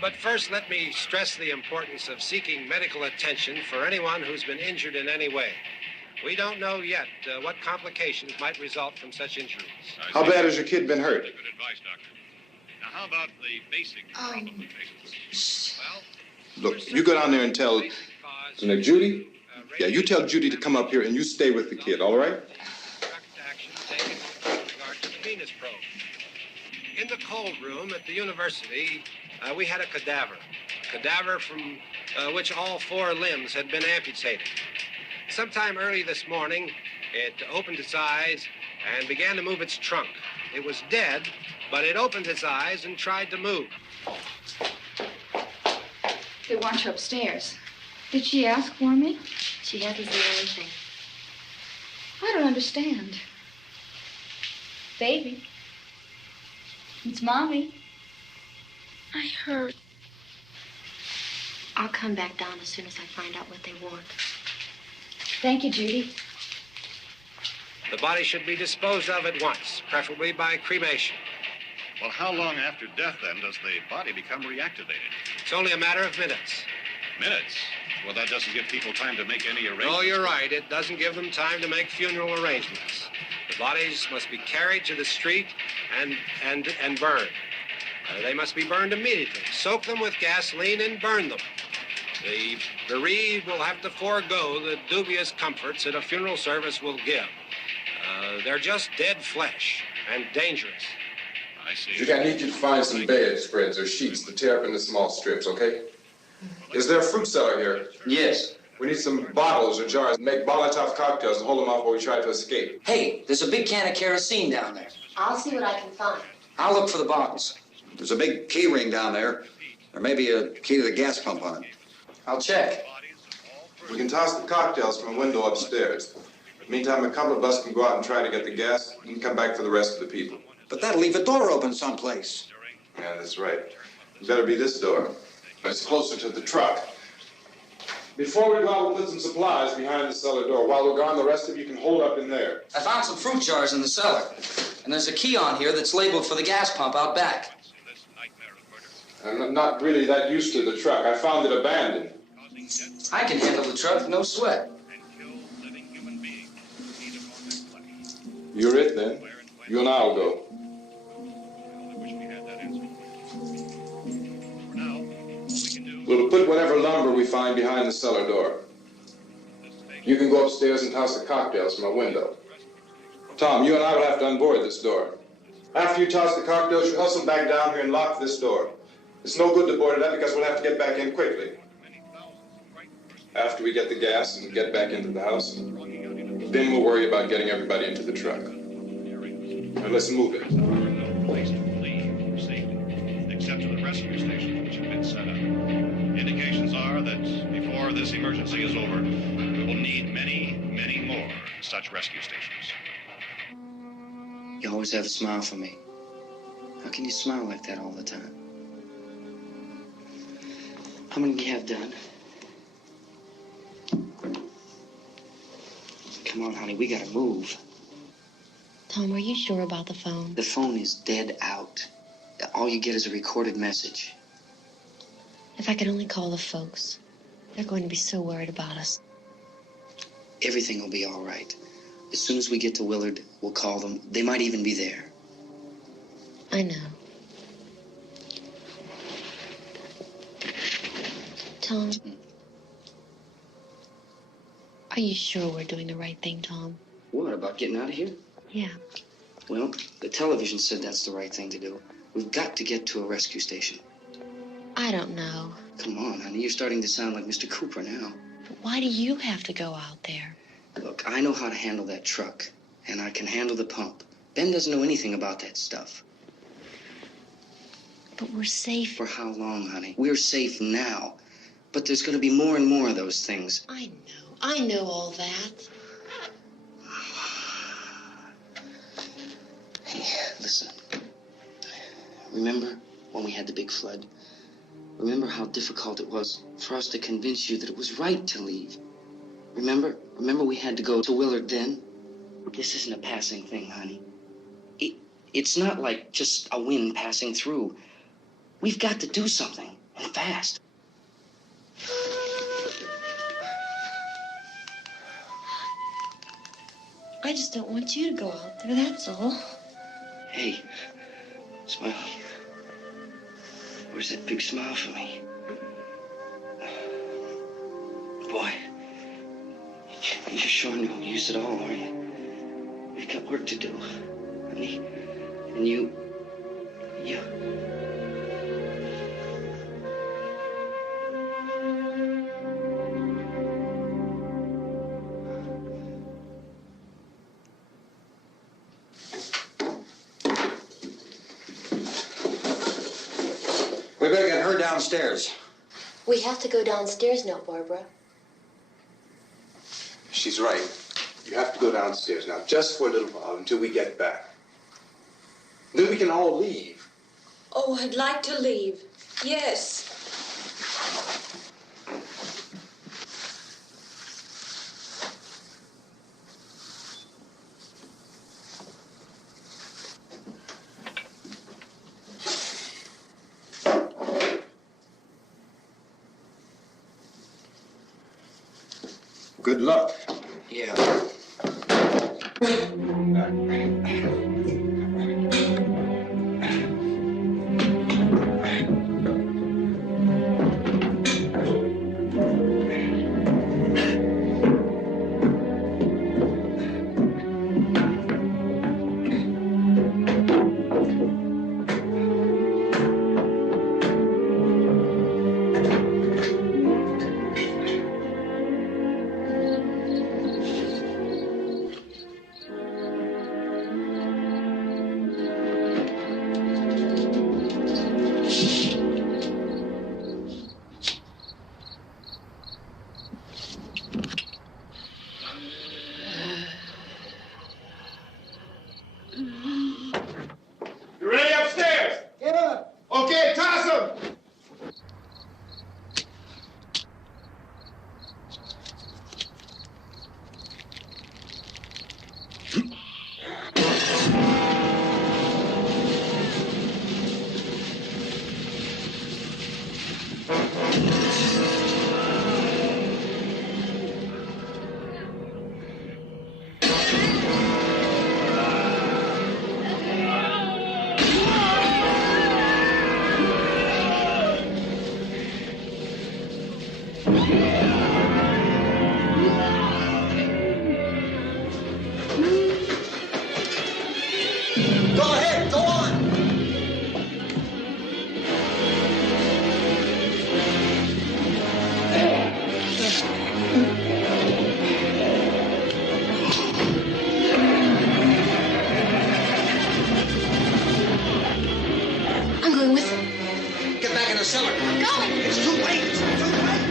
But first, let me stress the importance of seeking medical attention for anyone who's been injured in any way. We don't know yet what complications might result from such injuries. How bad has your kid been hurt? Good advice, Doctor. Now, how about the basic complications? Well, Look, you go down there and tell... Now, Judy? Yeah, you tell Judy to come up here and you stay with the kid, all right? Action taken with regard to the Venus probe. In the cold room at the university, we had a cadaver from which all 4 limbs had been amputated. Sometime early this morning, it opened its eyes and began to move its trunk. It was dead, but it opened its eyes and tried to move. They want you upstairs. Did she ask for me? She hasn't seen anything. I don't understand. Baby. It's Mommy. I heard. I'll come back down as soon as I find out what they want. Thank you, Judy. The body should be disposed of at once, preferably by cremation. Well, how long after death, then, does the body become reactivated? It's only a matter of minutes. Minutes? Well, that doesn't give people time to make any arrangements. No, you're right. It doesn't give them time to make funeral arrangements. The bodies must be carried to the street and burned. They must be burned immediately. Soak them with gasoline and burn them. The bereaved will have to forego the dubious comforts that a funeral service will give. They're just dead flesh and dangerous. I see. Judy, I need you to find some bedspreads or sheets to tear up into small strips, okay? Is there a fruit cellar here? Yes. We need some bottles or jars to make Molotov cocktails and hold them off while we try to escape. Hey, there's a big can of kerosene down there. I'll see what I can find. I'll look for the bottles. There's a big key ring down there. There may be a key to the gas pump on it. I'll check. We can toss the cocktails from a window upstairs. Meantime, a couple of us can go out and try to get the gas and come back for the rest of the people. But that'll leave a door open someplace. Yeah, that's right. It better be this door. It's closer to the truck. Before we go out, we'll put some supplies behind the cellar door. While we're gone, the rest of you can hold up in there. I found some fruit jars in the cellar. And there's a key on here that's labeled for the gas pump out back. I'm not really that used to the truck. I found it abandoned. I can handle the truck, no sweat. You're it, then. You and I'll go. We'll put whatever lumber we find behind the cellar door. You can go upstairs and toss the cocktails from a window. Tom, you and I will have to unboard this door. After you toss the cocktails, you hustle back down here and lock this door. It's no good to board it up because we'll have to get back in quickly. After we get the gas and get back into the house, then we'll worry about getting everybody into the truck. Now let's move it. No place to flee for safety, except to the rescue stations which have been set up. Indications are that before this emergency is over, we will need many, many more such rescue stations. You always have a smile for me. How can you smile like that all the time? How many do you have done? Come on, honey, we gotta move. Tom, are you sure about the phone? The phone is dead out. All you get is a recorded message. If I could only call the folks. They're going to be so worried about us. Everything will be all right. As soon as we get to Willard, we'll call them. They might even be there. I know. Tom, are you sure we're doing the right thing, Tom? What, about getting out of here? Yeah. Well, the television said that's the right thing to do. We've got to get to a rescue station. I don't know. Come on, honey. You're starting to sound like Mr. Cooper now. But why do you have to go out there? Look, I know how to handle that truck, and I can handle the pump. Ben doesn't know anything about that stuff. But we're safe. For how long, honey? We're safe now. But there's going to be more and more of those things. I know all that. Hey, listen. Remember when we had the big flood? Remember how difficult it was for us to convince you that it was right to leave? Remember we had to go to Willard then? This isn't a passing thing, honey. It's not like just a wind passing through. We've got to do something, and fast. I just don't want you to go out there, that's all. Hey, smile. Where's that big smile for me? Boy, you're sure no use at all, are you? We've got work to do, honey. And you... We better get her downstairs. We have to go downstairs now, Barbara. She's right. You have to go downstairs now, just for a little while, until we get back. Then we can all leave. Oh, I'd like to leave. Yes. Good luck. Yeah. You ready upstairs? Yeah. Okay, toss them. Go ahead, go on. I'm going with him. Get back in the cellar. I'm going. It's too late. It's too late.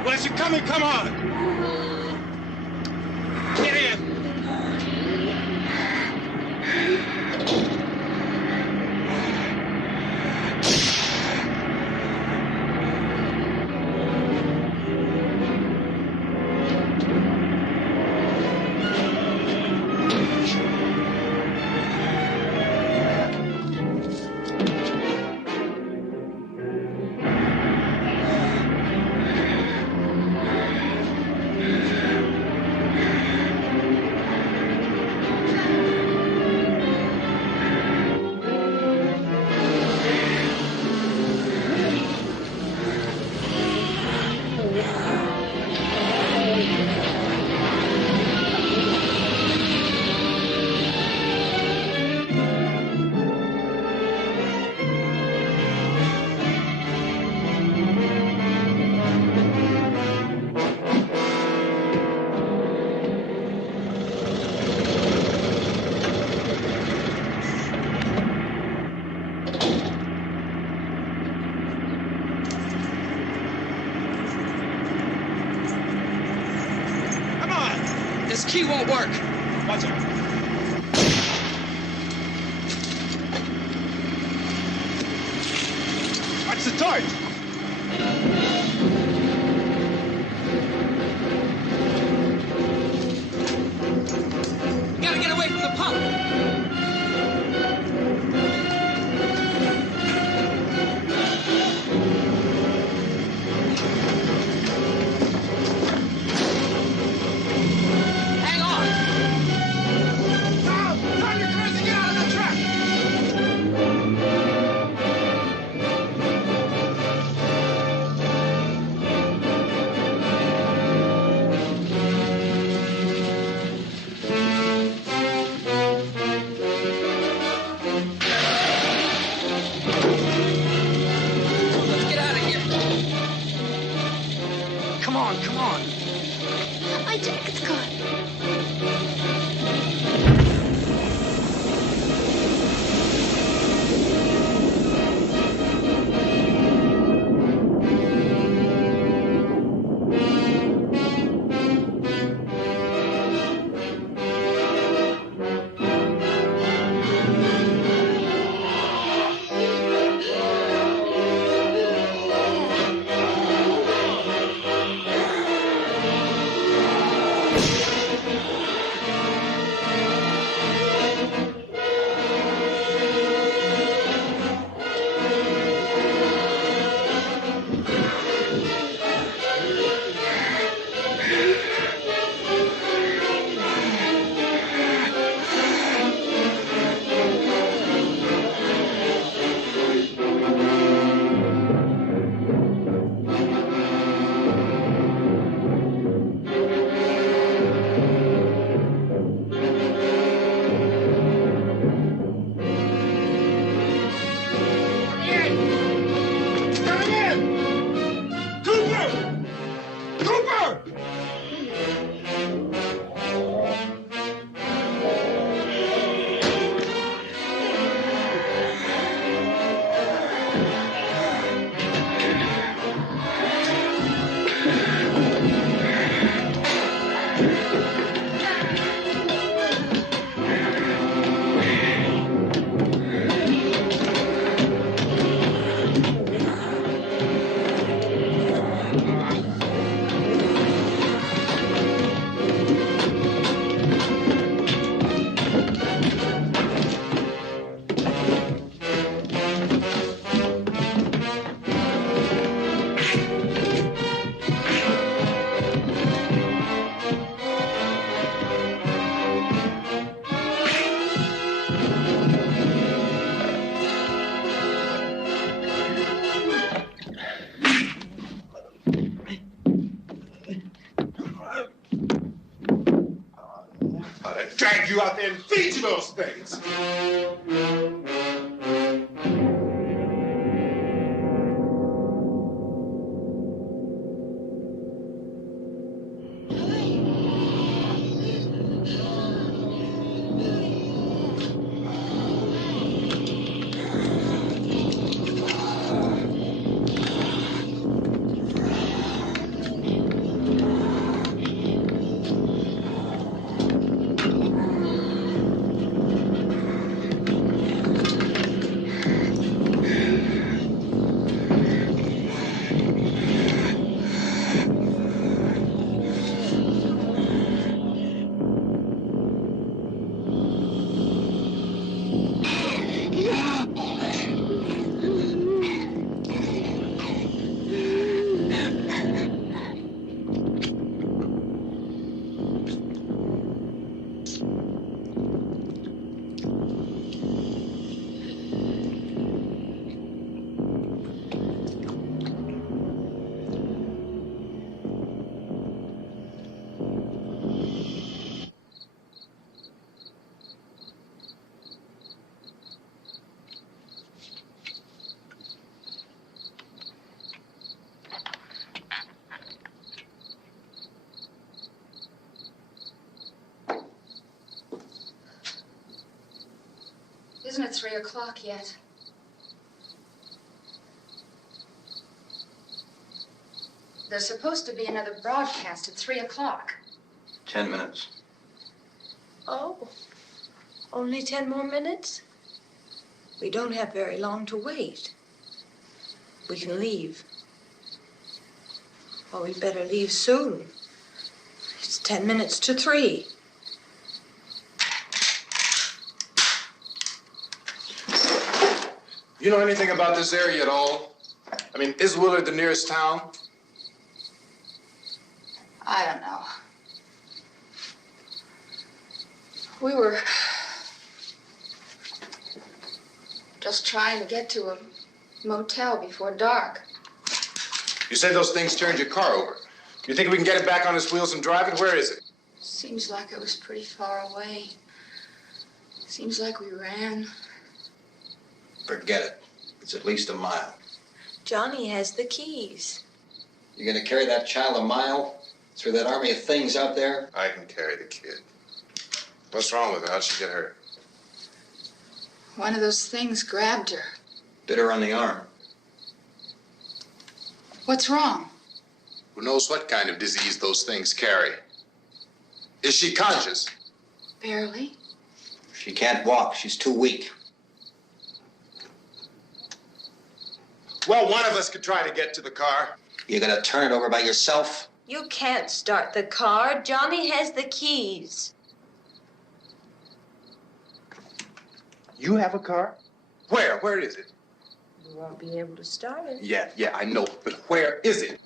Unless you're coming, come on. Get in. This key won't work. Watch it. Watch the torch. Gotta get away from the pump. Drag you out there and feed you those things. Isn't it 3 o'clock yet? There's supposed to be another broadcast at 3 o'clock. 10 minutes. Oh, only 10 more minutes? We don't have very long to wait. We can leave. Well, we'd better leave soon. It's 10 minutes to 3. You know anything about this area at all? I mean, is Willard the nearest town? I don't know. We were just trying to get to a motel before dark. You said those things turned your car over. You think we can get it back on its wheels and drive it? Where is it? Seems like it was pretty far away. Seems like we ran. Forget it. It's at least a mile. Johnny has the keys. You're gonna carry that child a mile through that army of things out there? I can carry the kid. What's wrong with her? How'd she get hurt? One of those things grabbed her. Bit her on the arm. What's wrong? Who knows what kind of disease those things carry? Is she conscious? Barely. She can't walk. She's too weak. Well, one of us could try to get to the car. You gonna turn it over by yourself? You can't start the car. Johnny has the keys. You have a car? Where? Where is it? You won't be able to start it. Yeah, I know. But where is it?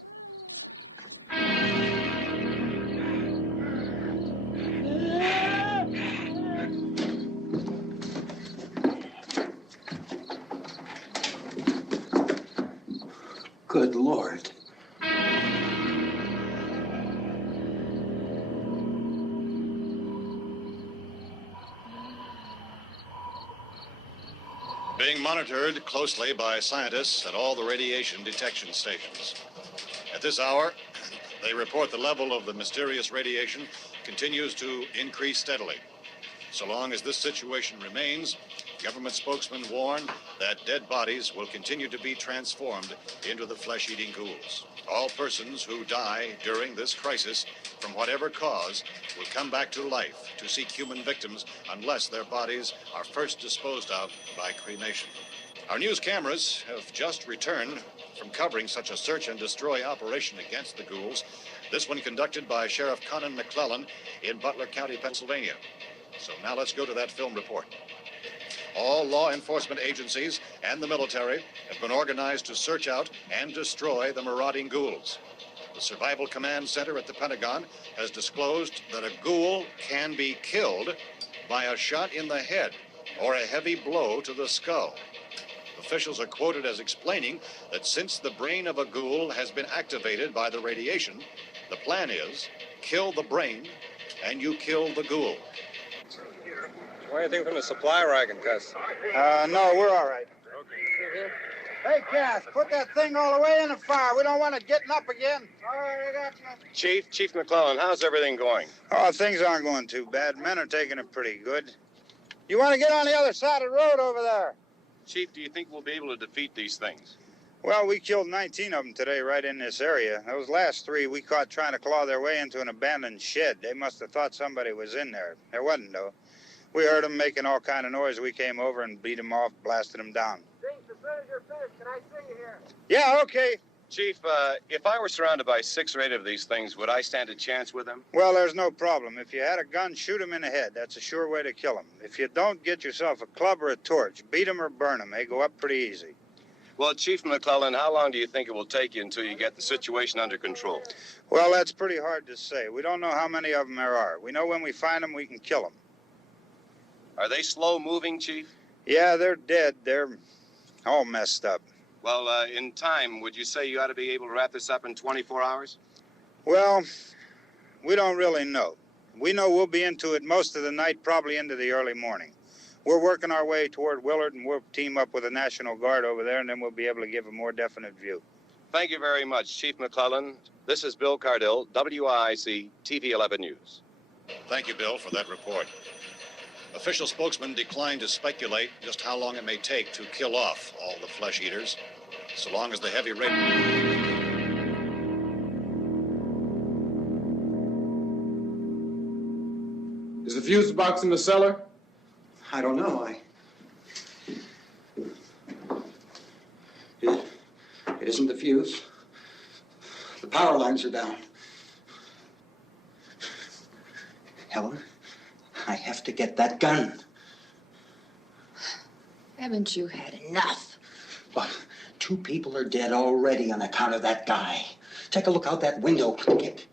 Good Lord. Being monitored closely by scientists at all the radiation detection stations. At this hour, they report the level of the mysterious radiation continues to increase steadily. So long as this situation remains, government spokesmen warn that dead bodies will continue to be transformed into the flesh-eating ghouls. All persons who die during this crisis, from whatever cause, will come back to life to seek human victims unless their bodies are first disposed of by cremation. Our news cameras have just returned from covering such a search and destroy operation against the ghouls, this one conducted by Sheriff Conan McClellan in Butler County, Pennsylvania. So now let's go to that film report. All law enforcement agencies and the military have been organized to search out and destroy the marauding ghouls. The Survival Command Center at the Pentagon has disclosed that a ghoul can be killed by a shot in the head or a heavy blow to the skull. Officials are quoted as explaining that since the brain of a ghoul has been activated by the radiation, the plan is kill the brain and you kill the ghoul. Anything from the supply wagon, Gus? No, we're all right. Hey, Cass, put that thing all the way in the fire. We don't want it getting up again. All right, I got you. Chief McClellan, how's everything going? Oh, things aren't going too bad. Men are taking it pretty good. You want to get on the other side of the road over there? Chief, do you think we'll be able to defeat these things? Well, we killed 19 of them today right in this area. Those last 3 we caught trying to claw their way into an abandoned shed. They must have thought somebody was in there. There wasn't, though. We heard them making all kind of noise. We came over and beat them off, blasted them down. James, as soon as you're finished, can I see you here? Yeah, okay. Chief, if I were surrounded by 6 or 8 of these things, would I stand a chance with them? Well, there's no problem. If you had a gun, shoot them in the head. That's a sure way to kill them. If you don't, get yourself a club or a torch. Beat them or burn them. They go up pretty easy. Well, Chief McClellan, how long do you think it will take you until you get the situation under control? Well, that's pretty hard to say. We don't know how many of them there are. We know when we find them, we can kill them. Are they slow-moving, Chief? Yeah, they're dead. They're all messed up. Well, in time, would you say you ought to be able to wrap this up in 24 hours? Well, we don't really know. We know we'll be into it most of the night, probably into the early morning. We're working our way toward Willard, and we'll team up with the National Guard over there, and then we'll be able to give a more definite view. Thank you very much, Chief McClellan. This is Bill Cardill, WIC TV 11 News. Thank you, Bill, for that report. Official spokesman declined to speculate just how long it may take to kill off all the flesh eaters, so long as the heavy rate... Is the fuse box in the cellar? I don't know. It isn't the fuse. The power lines are down. Helen, I have to get that gun. Haven't you had enough? Well, 2 people are dead already on account of that guy. Take a look out that window. Get.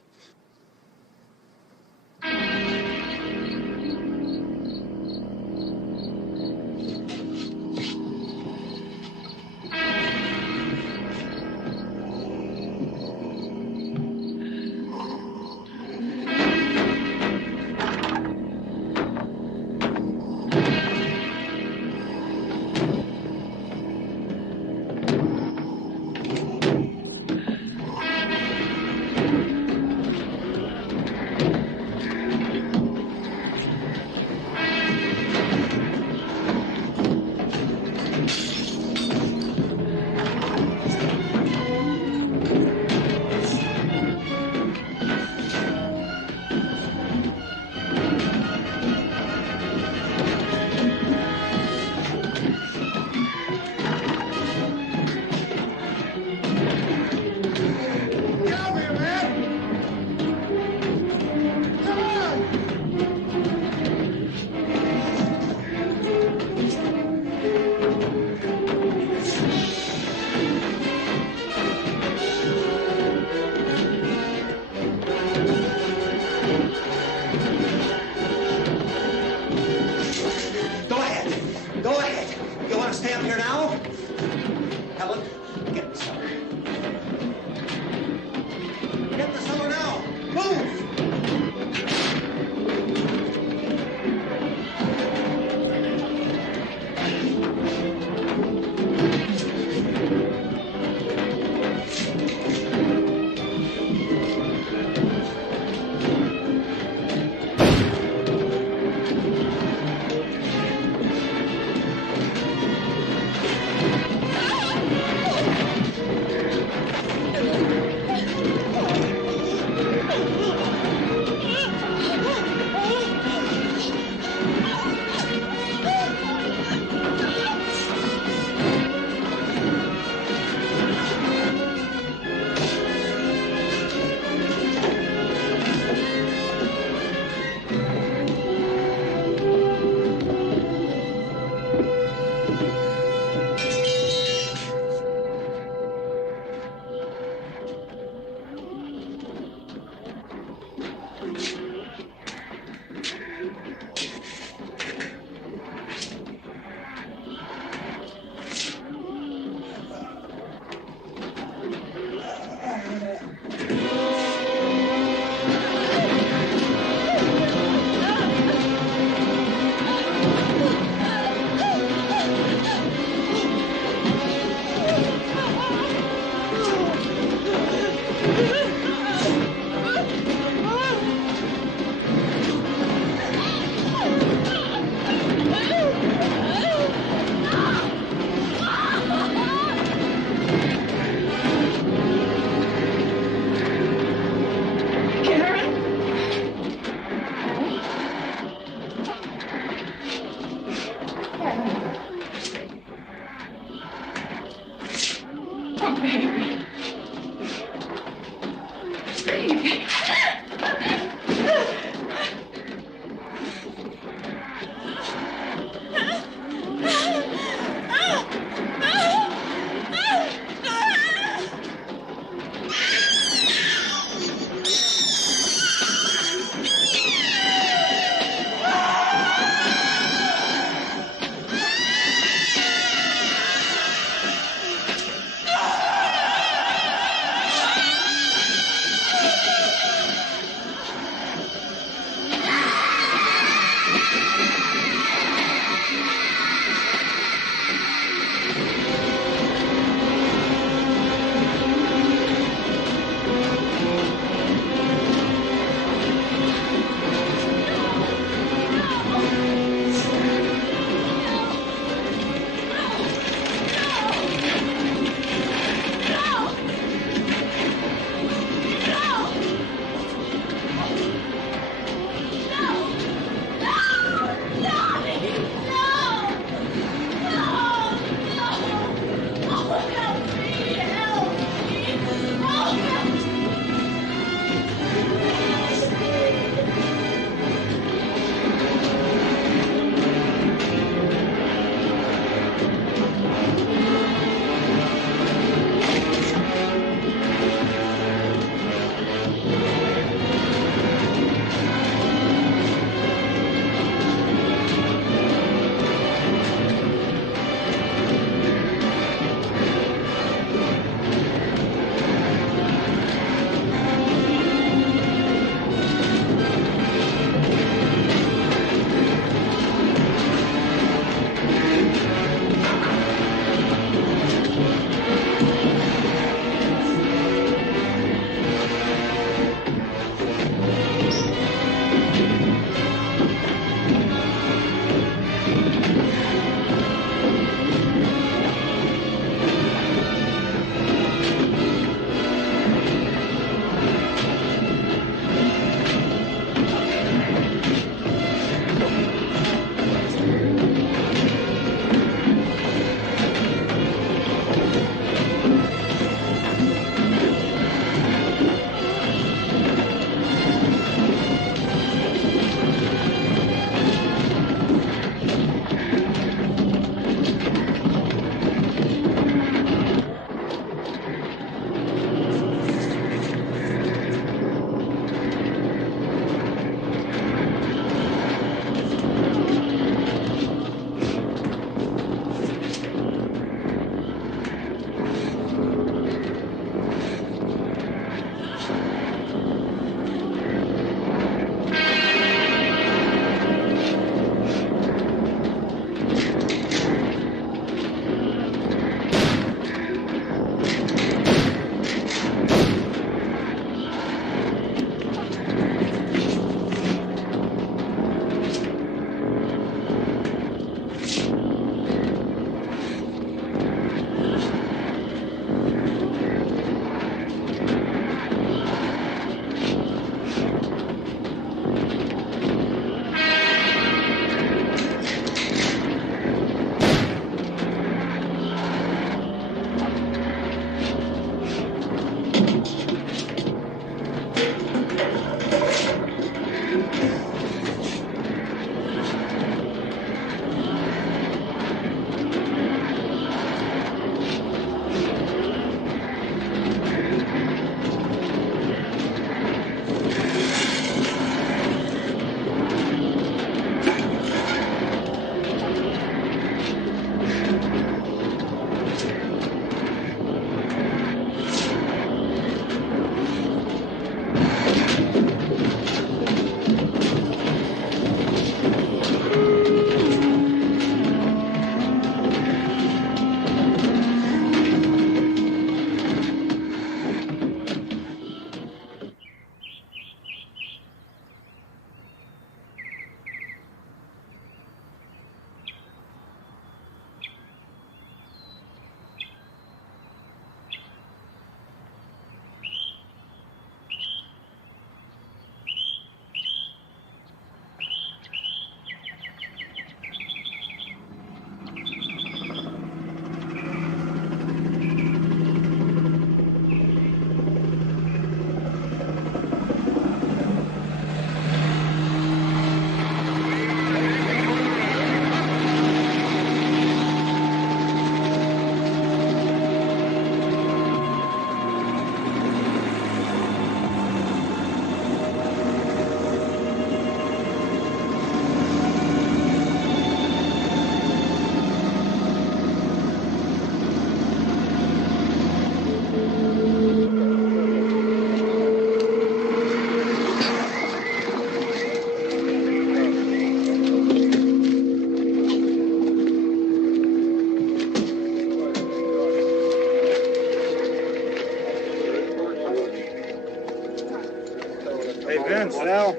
Vince, Al,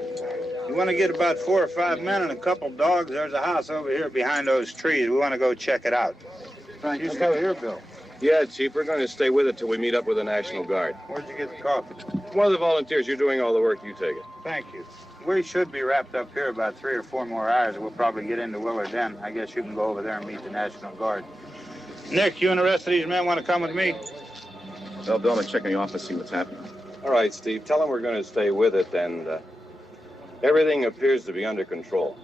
you want to get about 4 or 5 men and a couple dogs? There's a house over here behind those trees. We want to go check it out. Frank, You still here, Bill? Yeah, Chief, we're going to stay with it till we meet up with the National Guard. Where'd you get the coffee? One of the volunteers, you're doing all the work, you take it. Thank you. We should be wrapped up here about 3 or 4 more hours. We'll probably get into Willard then. I guess you can go over there and meet the National Guard. Nick, you and the rest of these men want to come with me? Well, Bill, I'm going to check in the office, see what's happening. All right, Steve, tell them we're going to stay with it, and everything appears to be under control.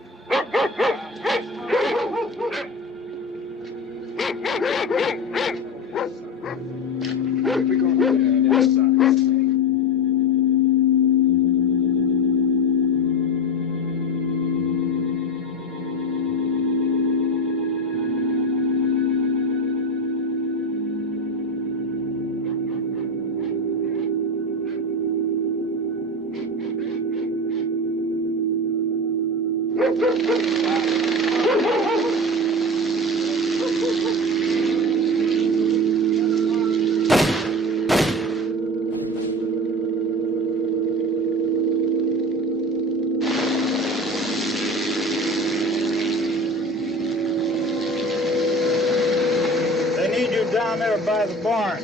They need you down there by the barn.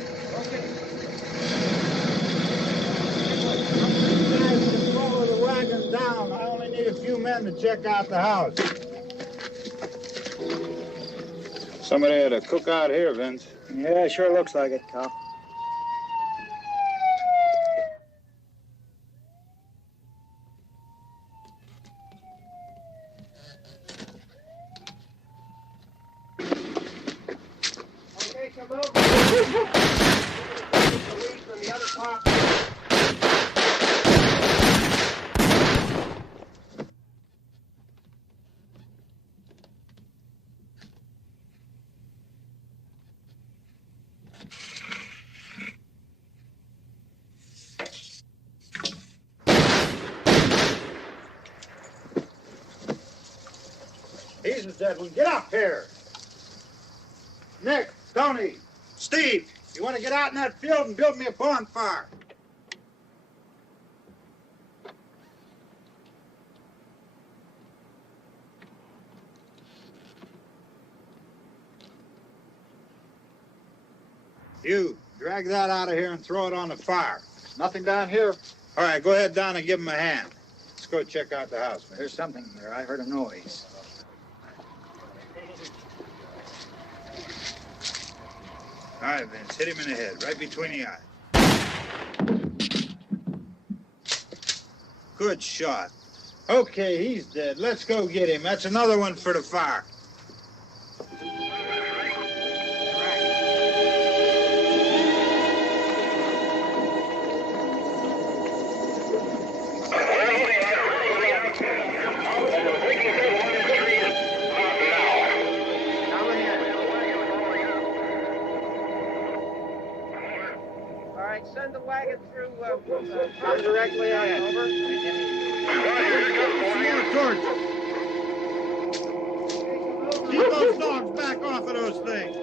Follow the wagon down. I only need a few men to check out the house. Somebody had a cookout here, Vince. Yeah, it sure looks like it, Karl. Okay, come over. The lead from the other part. He's the dead one. Get up here. Nick, Tony, Steve, you want to get out in that field and build me a bonfire? You, drag that out of here and throw it on the fire. Nothing down here. All right, go ahead down and give him a hand. Let's go check out the house, man. There's something there. I heard a noise. All right, Vince, hit him in the head, right between the eyes. Good shot. Okay, he's dead. Let's go get him. That's another one for the fire. Send the wagon through, come directly ahead. Over. Torch. Keep those dogs back off of those things.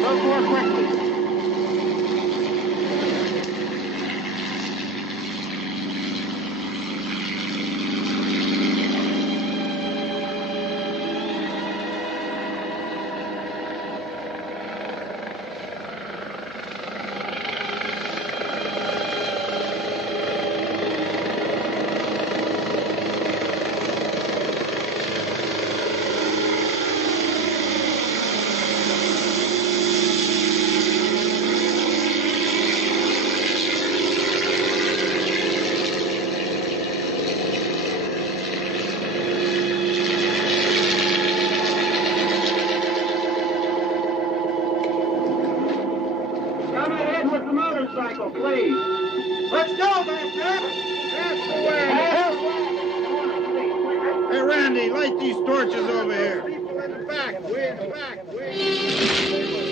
Go more quickly. Please. Let's go, back there. That's the way. Hey, Randy, light these torches over here. People in the back, way in the back, way.